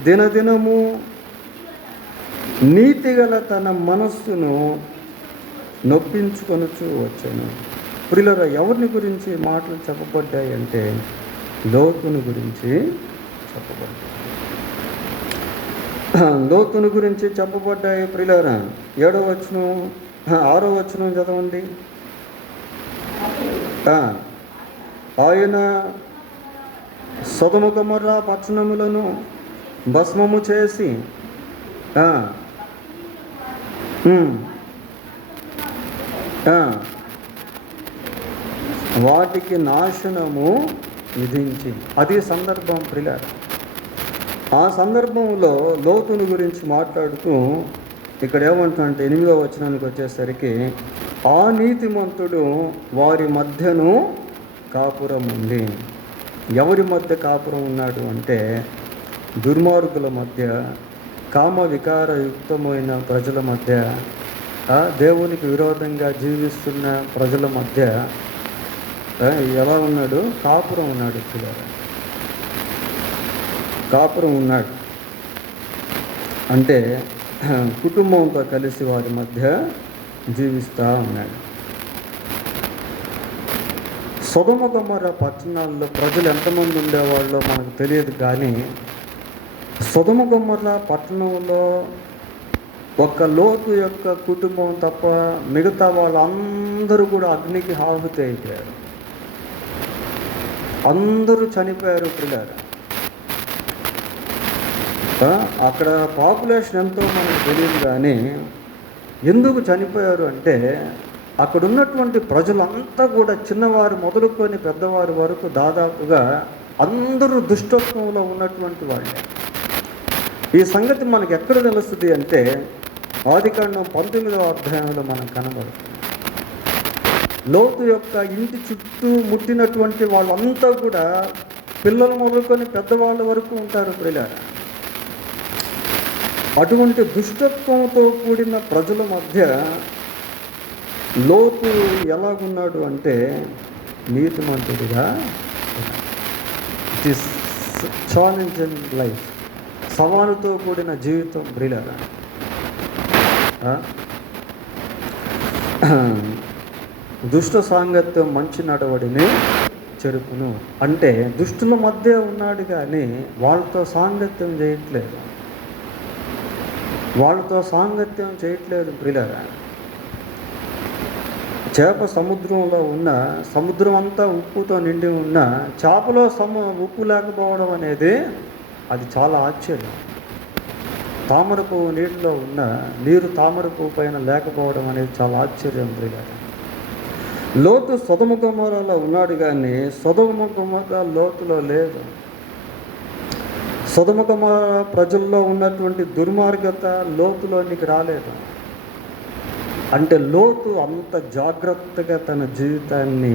దినదినము నీతిగల తన మనస్సును నొప్పించుకొనుచు వచ్చాను. ప్రియులారా, ఎవరిని గురించి మాటలు చెప్పబడ్డాయి అంటే లోతుని గురించి చెప్పబడ్డాయి. లోతుని గురించి చెప్పబడ్డాయి. ప్రియులారా, 7వ వచనం 6వ వచనం చదవండి. ఆయన సొదొమ గొమొర్రా పట్టణములను భస్మము చేసి వాటికి నాశనము విధించి, అది సందర్భం ప్రియులారా. ఆ సందర్భంలో లోతుని గురించి మాట్లాడుతూ ఇక్కడ ఏమంటుంటే 8వ వచనానికి వచ్చేసరికి, ఆ నీతిమంతుడు వారి మధ్యను కాపురం ఉంది. ఎవరి మధ్య కాపురం ఉన్నాడు అంటే దుర్మార్గుల మధ్య, కామ వికారయుక్తమైన ప్రజల మధ్య, దేవునికి విరోధంగా జీవిస్తున్న ప్రజల మధ్య ఎలా ఉన్నాడు? కాపురం ఉన్నాడు. పిల్లలు కాపురం ఉన్నాడు అంటే కుటుంబంతో కలిసి వారి మధ్య జీవిస్తూ ఉన్నాడు. సొదొమ గొమొర్రా పట్టణాల్లో ప్రజలు ఎంతమంది ఉండేవాళ్ళో మనకు తెలియదు, కానీ సొదొమ గొమొర్రా పట్టణంలో ఒక్క లోతు యొక్క కుటుంబం తప్ప మిగతా వాళ్ళందరూ కూడా అగ్నికి ఆహుతి అయిపోయారు. అందరూ చనిపోయారు. పిల్లలు అక్కడ పాపులేషన్ ఎంతో మనకు తెలియదు, కానీ ఎందుకు చనిపోయారు అంటే అక్కడ ఉన్నటువంటి ప్రజలంతా కూడా చిన్నవారు మొదలుకొని పెద్దవారి వరకు దాదాపుగా అందరూ దుష్టత్వంలో ఉన్నటువంటి వాళ్ళే. ఈ సంగతి మనకు ఎక్కడ తెలుస్తుంది అంటే ఆదికాండం 19వ అధ్యాయంలో మనం కనబడుతుంది. లోతు యొక్క ఇంటి చుట్టూ ముట్టినటువంటి వాళ్ళంతా కూడా పిల్లలు మొదలుకొని పెద్దవాళ్ళ వరకు ఉంటారు. ప్రియులారా, అటువంటి దుష్టత్వంతో కూడిన ప్రజల మధ్య లోతు ఎలాగున్నాడు అంటే నీతిమంతుడిగా. ఇట్ ఈస్ ఛాలెంజింగ్ లైఫ్, సవాలుతో కూడిన జీవితం. ప్రియులారా, దుష్ట సాంగత్యం మంచి నడవడిని చెరుపును అంటే దుష్టుల మధ్య ఉన్నాడు, కానీ వాళ్ళతో సాంగత్యం చేయట్లేదు. ప్రియులారా, చేప సముద్రంలో ఉన్న, సముద్రం అంతా ఉప్పుతో నిండి ఉన్న చేపలో ఉప్పు లేకపోవడం అనేది అది చాలా ఆశ్చర్యం. తామర పువ్వు నీటిలో ఉన్న నీరు తామర పువ్వు పైన లేకపోవడం అనేది చాలా ఆశ్చర్యం. ప్రియులారా, లోతు సొదొమ గొమొర్రాలో ఉన్నాడు, కానీ సొదొమ గొమొర్రా లోతులో లేదు. సొదొమ గొమొర్రా ప్రజల్లో ఉన్నటువంటి దుర్మార్గత లోతులోనికి రాలేదు. అంటే లోతు అంత జాగ్రత్తగా తన జీవితాన్ని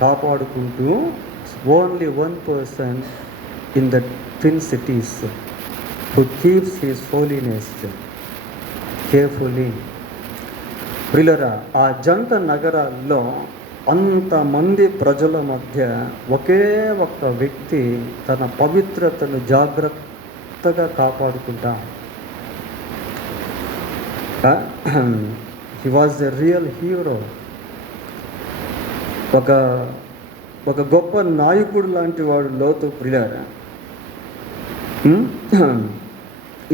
కాపాడుకుంటూ only 1% in the twin cities who keeps his holiness carefully. ప్రియులారా, ఆ జంట నగరాల్లో అంతమంది ప్రజల మధ్య ఒకే ఒక్క వ్యక్తి తన పవిత్రతను జాగ్రత్తగా కాపాడుకుంటా. He was a real hero. ఒక గొప్ప నాయకుడు లాంటి వాడు లోతు. ప్రియులారా,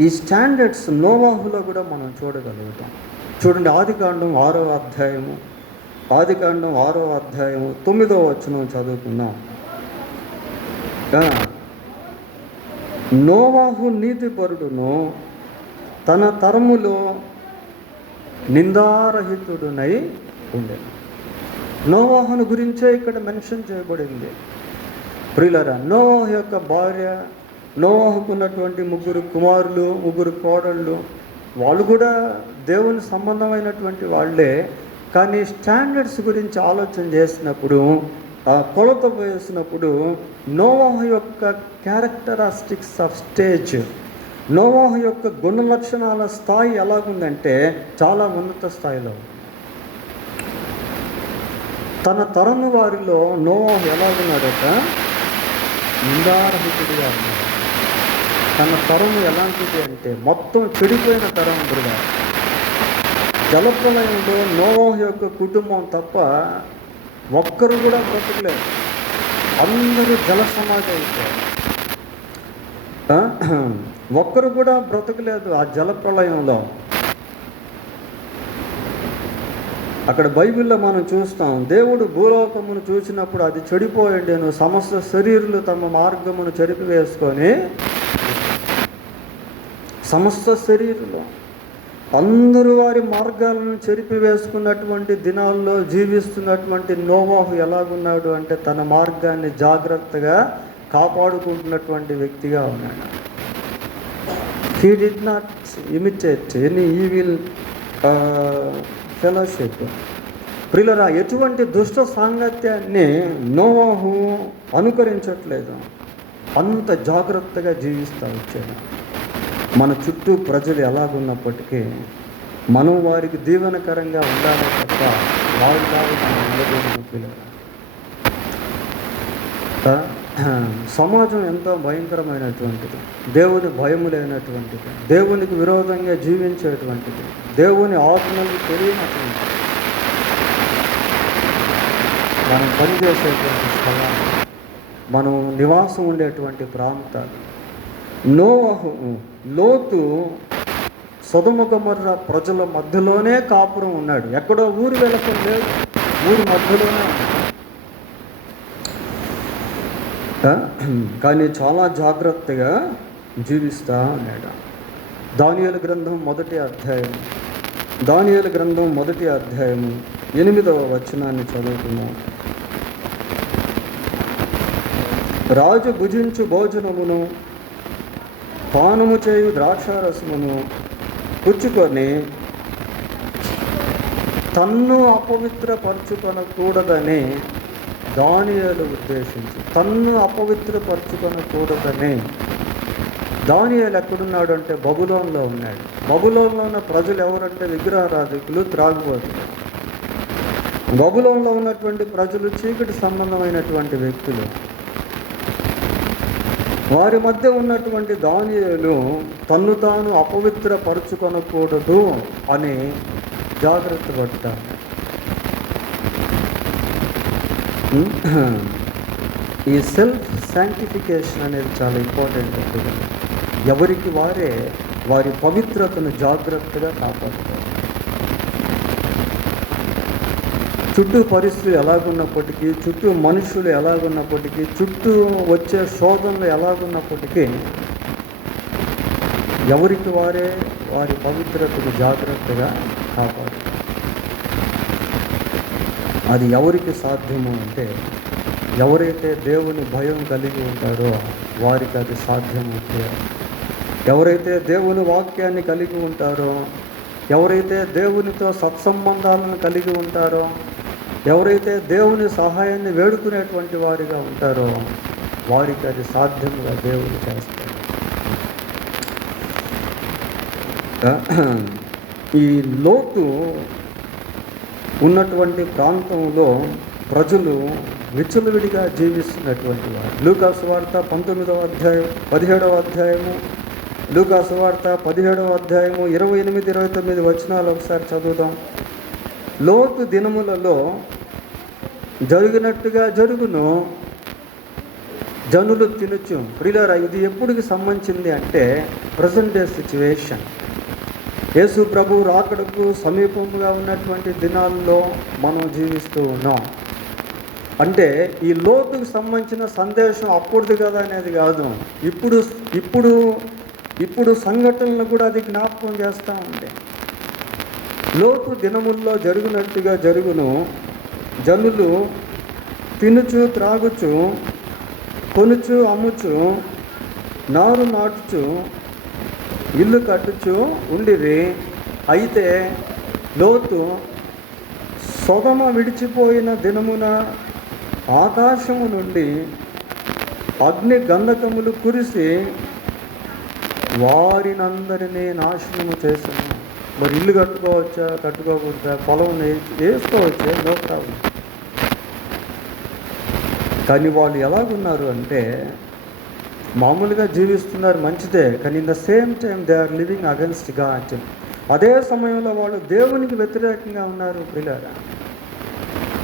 ఈ స్టాండర్డ్స్ నోవాహులో కూడా మనం చూడగలుగుతాం. చూడండి, ఆదికాండం 6వ అధ్యాయము 9వ వచనం చదువుకుందాం. నోవాహు నీతిపరుడును తన తరములో నిందారహితుడునై ఉండెను. నోవాహును గురించే ఇక్కడ మెన్షన్ చేయబడింది. ప్రియులారా, నోవాహు యొక్క భార్య, నోవాహుకు ఉన్నటువంటి 3 కుమారులు, 3 కోడళ్ళు, వాళ్ళు కూడా దేవుని సంబంధమైనటువంటి వాళ్ళే. కానీ స్టాండర్డ్స్ గురించి ఆలోచన చేసినప్పుడు, కొలత వేసినప్పుడు నోవాహు యొక్క క్యారెక్టరిస్టిక్స్ ఆఫ్ స్టేజ్, నోవాహు యొక్క గుణ లక్షణాల స్థాయి ఎలాగుందంటే చాలా ఉన్నత స్థాయిలో. తన తరము వారిలో నోవాహు ఎలాగున్నాడట? నిందారహితుడిగా ఉన్నాడు. తన తరము ఎలాంటిది అంటే మొత్తం చెడిపోయిన తరం. గురుగా జలప్రలయంలో నోవాహు యొక్క కుటుంబం తప్ప ఒక్కరు కూడా బ్రతకలేదు. అందరూ జల సమాధి అయిపోయారు. ఒక్కరు కూడా బ్రతకలేదు ఆ జలప్రలయంలో. అక్కడ బైబిల్లో మనం చూస్తాం, దేవుడు భూలోకమును చూసినప్పుడు అది చెడిపోయిండేను, సమస్త శరీరులు తమ మార్గమును చెరిపివేసుకొని, సమస్త శరీరులు అందరూ వారి మార్గాలను చెరిపివేసుకున్నటువంటి దినాల్లో జీవిస్తున్నటువంటి నోవాహు ఎలాగున్నాడు అంటే తన మార్గాన్ని జాగ్రత్తగా కాపాడుకుంటున్నటువంటి వ్యక్తిగా ఉన్నాడు. He did not imitate any evil fellowship. ప్రియులారా, ఎటువంటి దుష్ట సాంగత్యాన్ని నోవాహు అనుకరించట్లేదు. అంత జాగ్రత్తగా జీవిస్తూ వచ్చాడు. మన చుట్టూ ప్రజలు ఎలాగున్నప్పటికీ మనం వారికి దీవెనకరంగా ఉండాలి తప్ప వారి కాదు పిల్లలు. సమాజం ఎంతో భయంకరమైనటువంటిది, దేవుని భయం లేనటువంటిది, దేవునికి విరోధంగా జీవించేటువంటిది, దేవుని ఆజ్ఞలు తెలియనటువంటిది. మనం పనిచేసేటువంటి స్థలాలు, మనం నివాసం ఉండేటువంటి ప్రాంతాలు. లోతు సొదొమ గొమొర్రా ప్రజల మధ్యలోనే కాపురం ఉన్నాడు. ఎక్కడో ఊరు వెళ్ళటం లేదు, ఊరి మధ్యలోనే ఉన్నాడు. కానీ చాలా జాగ్రత్తగా జీవిస్తూ ఉన్నాడు. దానియేలు గ్రంథం 1వ అధ్యాయము 8వ వచనాన్ని చదువుతున్నాం. రాజు భుజించు భోజనమును పానము చేయు ద్రాక్షారసమును పుచ్చుకొని తన్ను అపవిత్రపరచుకొనకూడదని దానియేలు ఉద్దేశించి, తన్ను అపవిత్రపరచుకొనకూడదని. దానియేలు ఎక్కడున్నాడు అంటే బబులోన్లో ఉన్నాడు. బబులోన్లో ఉన్న ప్రజలు ఎవరంటే విగ్రహారాధికులు, త్రాగుబోతులు. బబులోన్లో ఉన్నటువంటి ప్రజలు చీకటి సంబంధమైనటువంటి వ్యక్తులు. వారి మధ్య ఉన్నటువంటి దానియేలు తన్ను తాను అపవిత్రపరచుకొనకూడదు అని జాగ్రత్త పడతాడు. ఈ సెల్ఫ్ శాంక్టిఫికేషన్ అనేది చాలా ఇంపార్టెంట్. ఎవరికి వారే వారి పవిత్రతను జాగ్రత్తగా కాపాడుతారు. చుట్టూ పరిస్థితులు ఎలాగున్నప్పటికీ, చుట్టూ మనుషులు ఎలాగున్నప్పటికీ, చుట్టూ వచ్చే శోధనలు ఎలాగున్నప్పటికీ ఎవరికి వారే వారి పవిత్రతను జాగ్రత్తగా కాపాడుతారు. అది ఎవరికి సాధ్యము అంటే ఎవరైతే దేవుని భయం కలిగి ఉంటారో వారికి అది సాధ్యమవుతుంది. ఎవరైతే దేవుని వాక్యాన్ని కలిగి ఉంటారో, ఎవరైతే దేవునితో సత్సంబంధాలను కలిగి ఉంటారో, ఎవరైతే దేవుని సహాయాన్ని వేడుకునేటువంటి వారిగా ఉంటారో వారికి అది సాధ్యంగా దేవుడు చేస్తాడు. ఈ లోతు ఉన్నటువంటి ప్రాంతంలో ప్రజలు విచ్చలవిడిగా జీవిస్తున్నటువంటి వారు. లూకా సువార్త 19వ అధ్యాయం 17వ అధ్యాయము, లూకా సువార్త 17వ అధ్యాయము 28, 29 వచనాలు ఒకసారి చదువుదాం. లోతు దినములలో జరిగినట్టుగా జరుగును, జనులు తినుచు. ప్రియులారా, ఇది ఎప్పుడుకి సంబంధించింది అంటే ప్రజెంట్ డే సిచ్యువేషన్. యేసు ప్రభు రాకడకు సమీపంగా ఉన్నటువంటి దినాల్లో మనం జీవిస్తూ ఉన్నాం. అంటే ఈ లోతుకు సంబంధించిన సందేశం అప్పుడుది కదా అనేది కాదు, ఇప్పుడు సంఘటనలు కూడా అది జ్ఞాపకం చేస్తూ ఉంది. లోతు దినముల్లో జరిగినట్టుగా జరుగును, జనులు తినుచు త్రాగుచు కొనుచు అమ్ముచు నారు నాటుచు ఇల్లు కట్టుచు ఉండిరి. అయితే లోతు సొదమ విడిచిపోయిన దినమున ఆకాశము నుండి అగ్ని గంధకములు కురిసి వారినందరినీ నాశనము చేశాను. మరి ఇల్లు కట్టుకోవచ్చా, కట్టుకోకూడదా, పొలం వేసుకోవచ్చా, నో ప్రాబ్లం. కానీ వాళ్ళు ఎలాగున్నారు అంటే మామూలుగా జీవిస్తున్నారు, మంచిదే, కానీ in the same time they are living against God. అదే సమయంలో వాళ్ళు దేవునికి వ్యతిరేకంగా ఉన్నారు. పిల్లరా,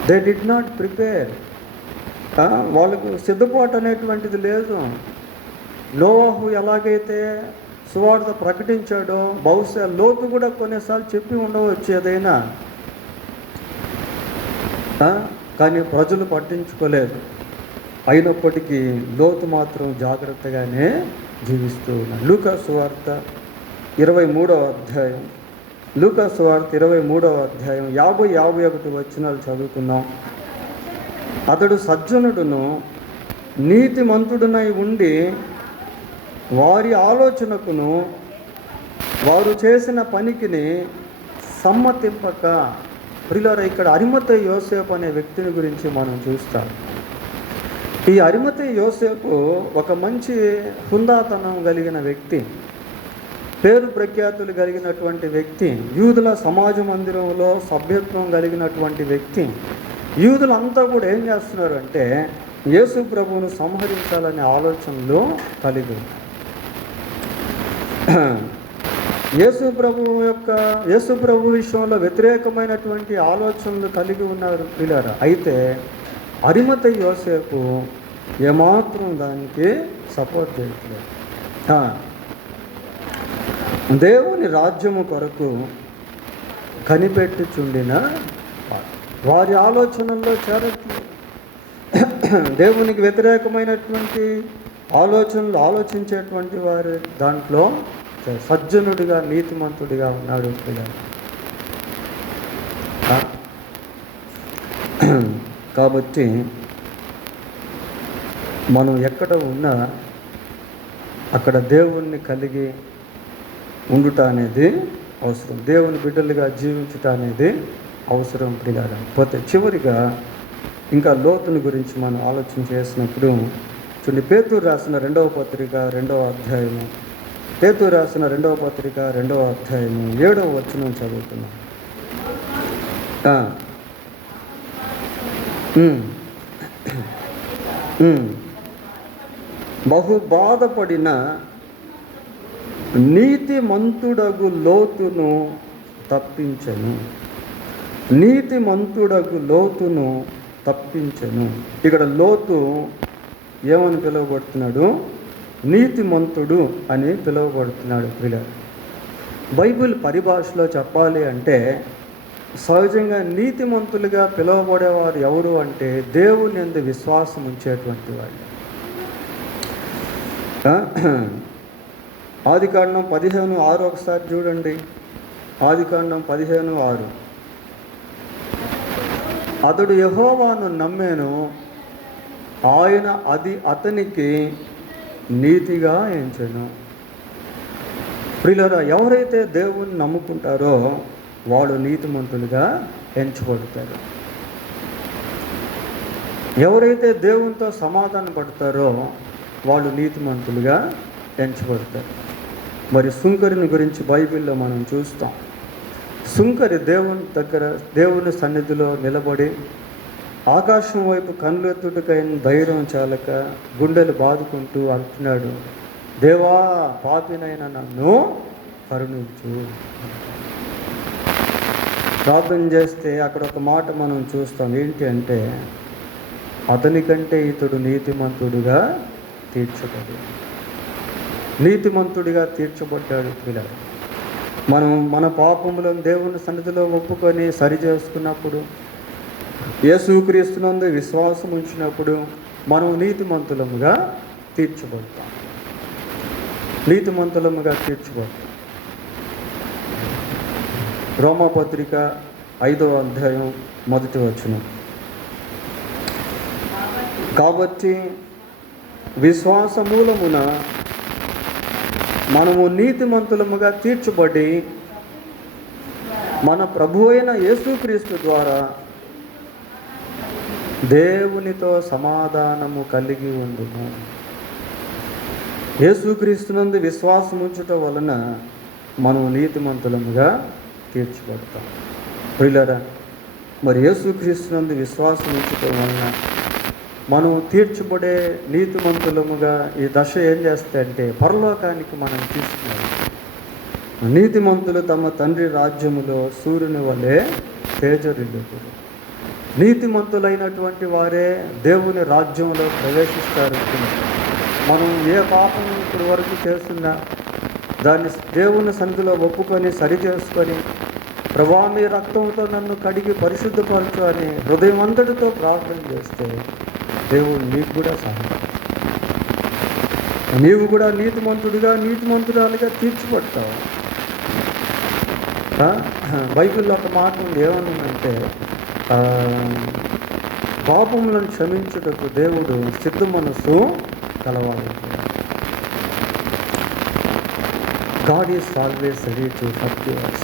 దే డిడ్ నాట్ ప్రిపేర్. వాళ్ళకు సిద్ధపాటు అనేటువంటిది లేదు. నోవహు ఎలాగైతే సువార్త ప్రకటించాడో బహుశా లోతు కూడా కొన్నిసార్లు చెప్పి ఉండవచ్చు ఏదైనా, కానీ ప్రజలు పట్టించుకోలేదు. అయినప్పటికీ లోతు మాత్రం జాగ్రత్తగానే జీవిస్తూ ఉన్నాడు. లూకా సువార్త 23వ అధ్యాయం, లూకా సువార్త 23వ అధ్యాయం 50-51 వచనాలు చదువుకున్నాం. అతడు సజ్జనుడును నీతిమంతుడునై ఉండి వారి ఆలోచనకును వారు చేసిన పనికిని సమ్మతింపక. ప్రియులారా, ఇక్కడ అరిమతయి యోసేపు అనే వ్యక్తిని గురించి మనం చూస్తాం. ఈ అరిమతయి యోసేపు ఒక మంచి హుందాతనం కలిగిన వ్యక్తి, పేరు ప్రఖ్యాతులు కలిగినటువంటి వ్యక్తి, యూదుల సమాజ మందిరంలో సభ్యత్వం కలిగినటువంటి వ్యక్తి. యూదులంతా కూడా ఏం చేస్తున్నారు అంటే యేసు ప్రభువును సంహరించాలనే ఆలోచనలు కలిగి యేసు ప్రభు విషయంలో వ్యతిరేకమైనటువంటి ఆలోచనలు కలిగి ఉన్నారు పిల్లరా. అయితే అరిమతయి యోసేపు ఏమాత్రం దానికి సపోర్ట్ చేయట్లేదు. దేవుని రాజ్యము కొరకు కనిపెట్టుచుండిన వారి ఆలోచనల్లో చేరట్లేదు. దేవునికి వ్యతిరేకమైనటువంటి ఆలోచనలు ఆలోచించేటువంటి వారి దాంట్లో సజ్జనుడిగా నీతిమంతుడిగా ఉన్నాడు పిల్లలు. కాబట్టి మనం ఎక్కడ ఉన్నా అక్కడ దేవుణ్ణి కలిగి ఉండుట అనేది అవసరం. దేవుని బిడ్డలుగా జీవించుట అనేది అవసరం పిల్లలు. పోతే చివరిగా ఇంకా లోతుని గురించి మనం ఆలోచన చేసినప్పుడు చూడండి, పేతురు రాసిన 2వ పత్రిక 2వ అధ్యాయము, పేతురు రాసిన 2వ పత్రిక 2వ అధ్యాయము 7వ వచనం చదువుతున్నాం. బహు బాధపడిన నీతిమంతుడగు లోతును తప్పించెను. నీతిమంతుడగు లోతును తప్పించెను. ఇక్కడ లోతు ఏమని పిలువబడుతున్నాడు? నీతిమంతుడు అని పిలువబడుతున్నాడు పిల్లలు. బైబిల్ పరిభాషలో చెప్పాలి అంటే సహజంగా నీతిమంతులుగా పిలువబడేవారు ఎవరు అంటే దేవుని యందు విశ్వాసం ఉంచేటువంటి వాళ్ళు. ఆదికాండం 15:6 ఒకసారి చూడండి. ఆదికాండం 15:6. అతడు యెహోవాను నమ్మెను, ఆయన అది అతనికి నీతిగా ఎంచెను. ప్రియులారా, ఎవరైతే దేవుణ్ణి నమ్ముకుంటారో వాళ్ళు నీతిమంతులుగా ఎంచబడతారు. ఎవరైతే దేవునితో సమాధాన పడతారో వాళ్ళు నీతిమంతులుగా ఎంచబడతారు. మరి సుంకరిని గురించి బైబిల్లో మనం చూస్తాం. సుంకరి దేవుని సన్నిధిలో నిలబడి ఆకాశం వైపు కన్నులెత్తుటకైన ధైర్యం చాలక గుండెలు బాదుకుంటూ అంటున్నాడు, దేవా, పాపినైన నన్ను కరుణించు. ప్రార్థన చేస్తే అక్కడ ఒక మాట మనం చూస్తాం. ఏంటి అంటే, అతని కంటే ఇతడు నీతిమంతుడిగా తీర్చబడ్డాడు. పిల్లలు, మనం మన పాపములను దేవుని సన్నిధిలో ఒప్పుకొని సరి చేసుకున్నప్పుడు, యేసుక్రీస్తునందు విశ్వాసం ఉంచినప్పుడు మనం నీతిమంతులముగా తీర్చబడతాం. రోమాపత్రిక 5వ అధ్యాయం 1వ వచనం. కాబట్టి విశ్వాస మూలమున మనము నీతిమంతులముగా తీర్చబడి మన ప్రభు అయిన యేసుక్రీస్తు ద్వారా దేవునితో సమాధానము కలిగి ఉండును. యేసుక్రీస్తునందు విశ్వాసం ఉంచుట వలన మనం నీతిమంతులముగా తీర్చబడతాం. ప్రియులారా, మరి యేసుక్రీస్తునందు విశ్వాసం ఉంచటం వలన మనం తీర్చబడే నీతిమంతులముగా ఈ దశ ఏం చేస్తాయంటే పరలోకానికి మనం తీసుకున్నాం. నీతిమంతులు తమ తండ్రి రాజ్యములో సూర్యుని వలె తేజరిల్లుతారు. నీతిమంతులైనటువంటి వారే దేవుని రాజ్యంలో ప్రవేశిస్తారు. మనం ఏ పాపం ఇప్పటి వరకు చేస్తున్నా దాన్ని దేవుని సన్నిధిలో ఒప్పుకొని సరి చేసుకొని, ప్రభువా, మీ రక్తంతో నన్ను కడిగి పరిశుద్ధపరచు అని హృదయం అంతటితో ప్రార్థన చేస్తే దేవుడు నీకు కూడా సహాయం, నీవు కూడా నీతిమంతురాలుగా తీర్చిపడతావు. బైబిల్లో ఒక మాట ఉంది, ఏమనుందంటే, పాపములను క్షమించుటకు దేవుడు సిద్ధ మనస్సు కలవాలి. God is always ready to forgive us.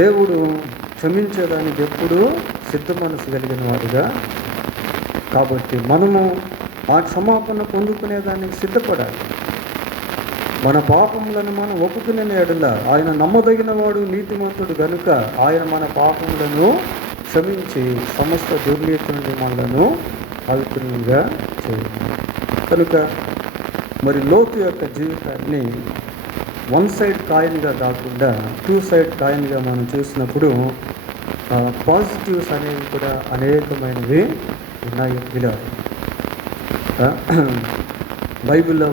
దేవుడు క్షమించేదానికి ఎప్పుడూ సిద్ధ మనసు కలిగిన వాడుగా. కాబట్టి మనము ఆ క్షమాపణ పొందుకునేదానికి సిద్ధపడాలి. మన పాపములను మనం ఒప్పుకునే ఎడల ఆయన నమ్మదగిన వాడు, నీతిమంతుడు గనుక ఆయన మన పాపములను క్షమించి సమస్త దుర్నీతి నుండి మనలను పవిత్రంగా చేయాలి. కనుక మరి లోతు యొక్క జీవితాన్ని వన్ సైడ్ కాయిన్గా కాకుండా 2 సైడ్ కాయిన్గా మనం చూసినప్పుడు పాజిటివ్స్ అనేవి కూడా అనేకమైనవి ఉన్నాయి. ఇలా బైబిల్లో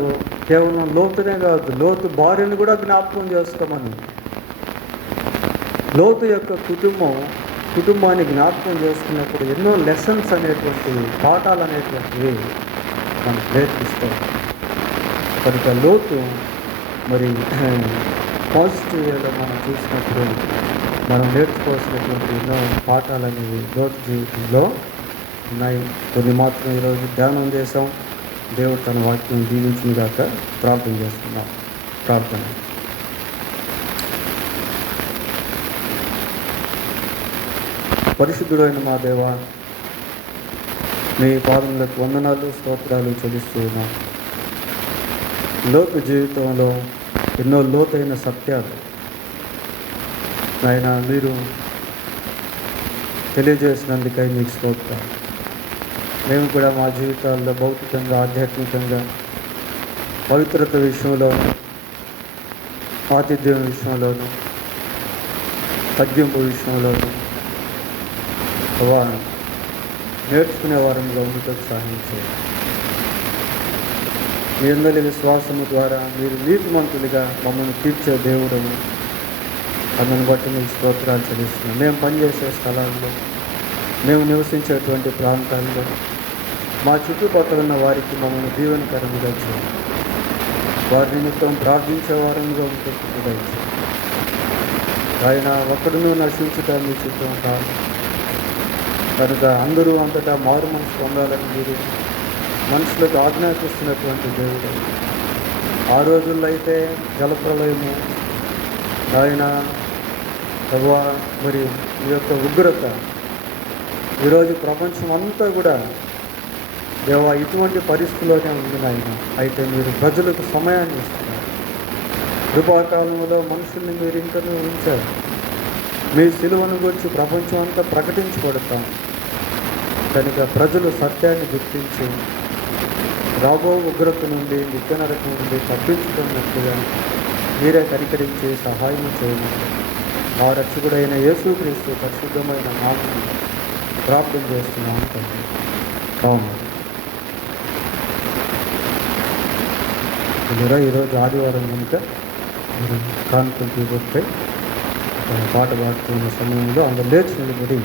కేవలం లోతునే కాదు, లోతు భార్యను కూడా జ్ఞాపకం చేసుకోమని, లోతు యొక్క కుటుంబాన్ని జ్ఞాపకం చేసుకున్నప్పుడు ఎన్నో లెసన్స్ అనేటువంటివి, పాఠాలు అనేటువంటివి మనం నేర్పిస్తాం. కనుక లోతు మరి పాజిటివ్ వేలో మనం చూసినప్పుడు మనం నేర్చుకోవాల్సినటువంటి ఎన్నో పాఠాలు అనేవి లోతు జీవితంలో ఉన్నాయి. కొన్ని మాత్రం ఈరోజు ధ్యానం చేసాం. దేవుడు తన వాక్యం దీవించిన దాకా ప్రార్థన చేసుకున్నాం. ప్రార్థన. పరిశుద్ధుడైన మా దేవ, మీ పాదములకు వందనాలు, స్తోత్రాలు చెల్లిస్తూ ఉన్నాం. లోతు జీవితంలో ఎన్నో లోతైన సత్యాలు నాయన మీరు తెలియజేసినందుకై మీకు స్తోత్రాలు. మేము కూడా మా జీవితాల్లో భౌతికంగా, ఆధ్యాత్మికంగా, పవిత్రత విషయంలోనూ, ఆతిథ్యం విషయంలోనూ, తగ్గింపు విషయంలోనూ నేర్చుకునే వారంగా ఉండటకు సహాయం చేయాలి. మీ అందరి విశ్వాసము ద్వారా మీరు నీతిమంతులుగా మమ్మల్ని తీర్చే దేవుడని అందుని బట్టి మీకు స్తోత్రాలు చెల్లిస్తున్నాం. మేము పనిచేసే స్థలాల్లో, మేము నివసించేటువంటి ప్రాంతాల్లో, మా చుట్టుపక్కల ఉన్న వారికి మమ్మల్ని దీవెనకరంగా చేయాలి. వారి నిమిత్తం ప్రార్థించే వారంగా ఉంటుంది. ఆయన ఒక్కడును నశించుట మీ చిత్తం కాదు కనుక అందరూ అంతటా మారు మనసు పొందాలని మీరు మనుషులకు ఆజ్ఞాపిస్తున్నటువంటి దేవుడు. ఆ రోజుల్లో అయితే జలప్రలయము, ఆయన ప్రభువా మరి ఈ యొక్క ఉగ్రత, ఈరోజు ప్రపంచం అంతా కూడా దేవా ఇటువంటి పరిస్థితిలోనే ఉంది నాయన. అయితే మీరు ప్రజలకు సమయాన్ని ఇస్తున్నారు. కృపాకాలంలో మనుషుల్ని మీరు ఇంకనూ ఉంచారు. మీ సిలువను గురించి ప్రపంచం అంతా ప్రకటించబడతాం కనుక ప్రజలు సత్యాన్ని గుర్తించి రాబో ఉగ్రత నుండి, నిత్య నరకం నుండి తప్పించుకున్నట్లుగా మీరే కనికరించి సహాయం చేయమని మా రక్షకుడైన యేసుక్రీస్తు పరిశుద్ధమైన నామమున ప్రార్థన చేస్తున్నాను తండ్రి. అవును. ఈరోజు ఆదివారం కనుక మీరు కాన్ఫరెన్స్ పై పాట పాడుతున్న సమయంలో అందరు లేచి నిలబడి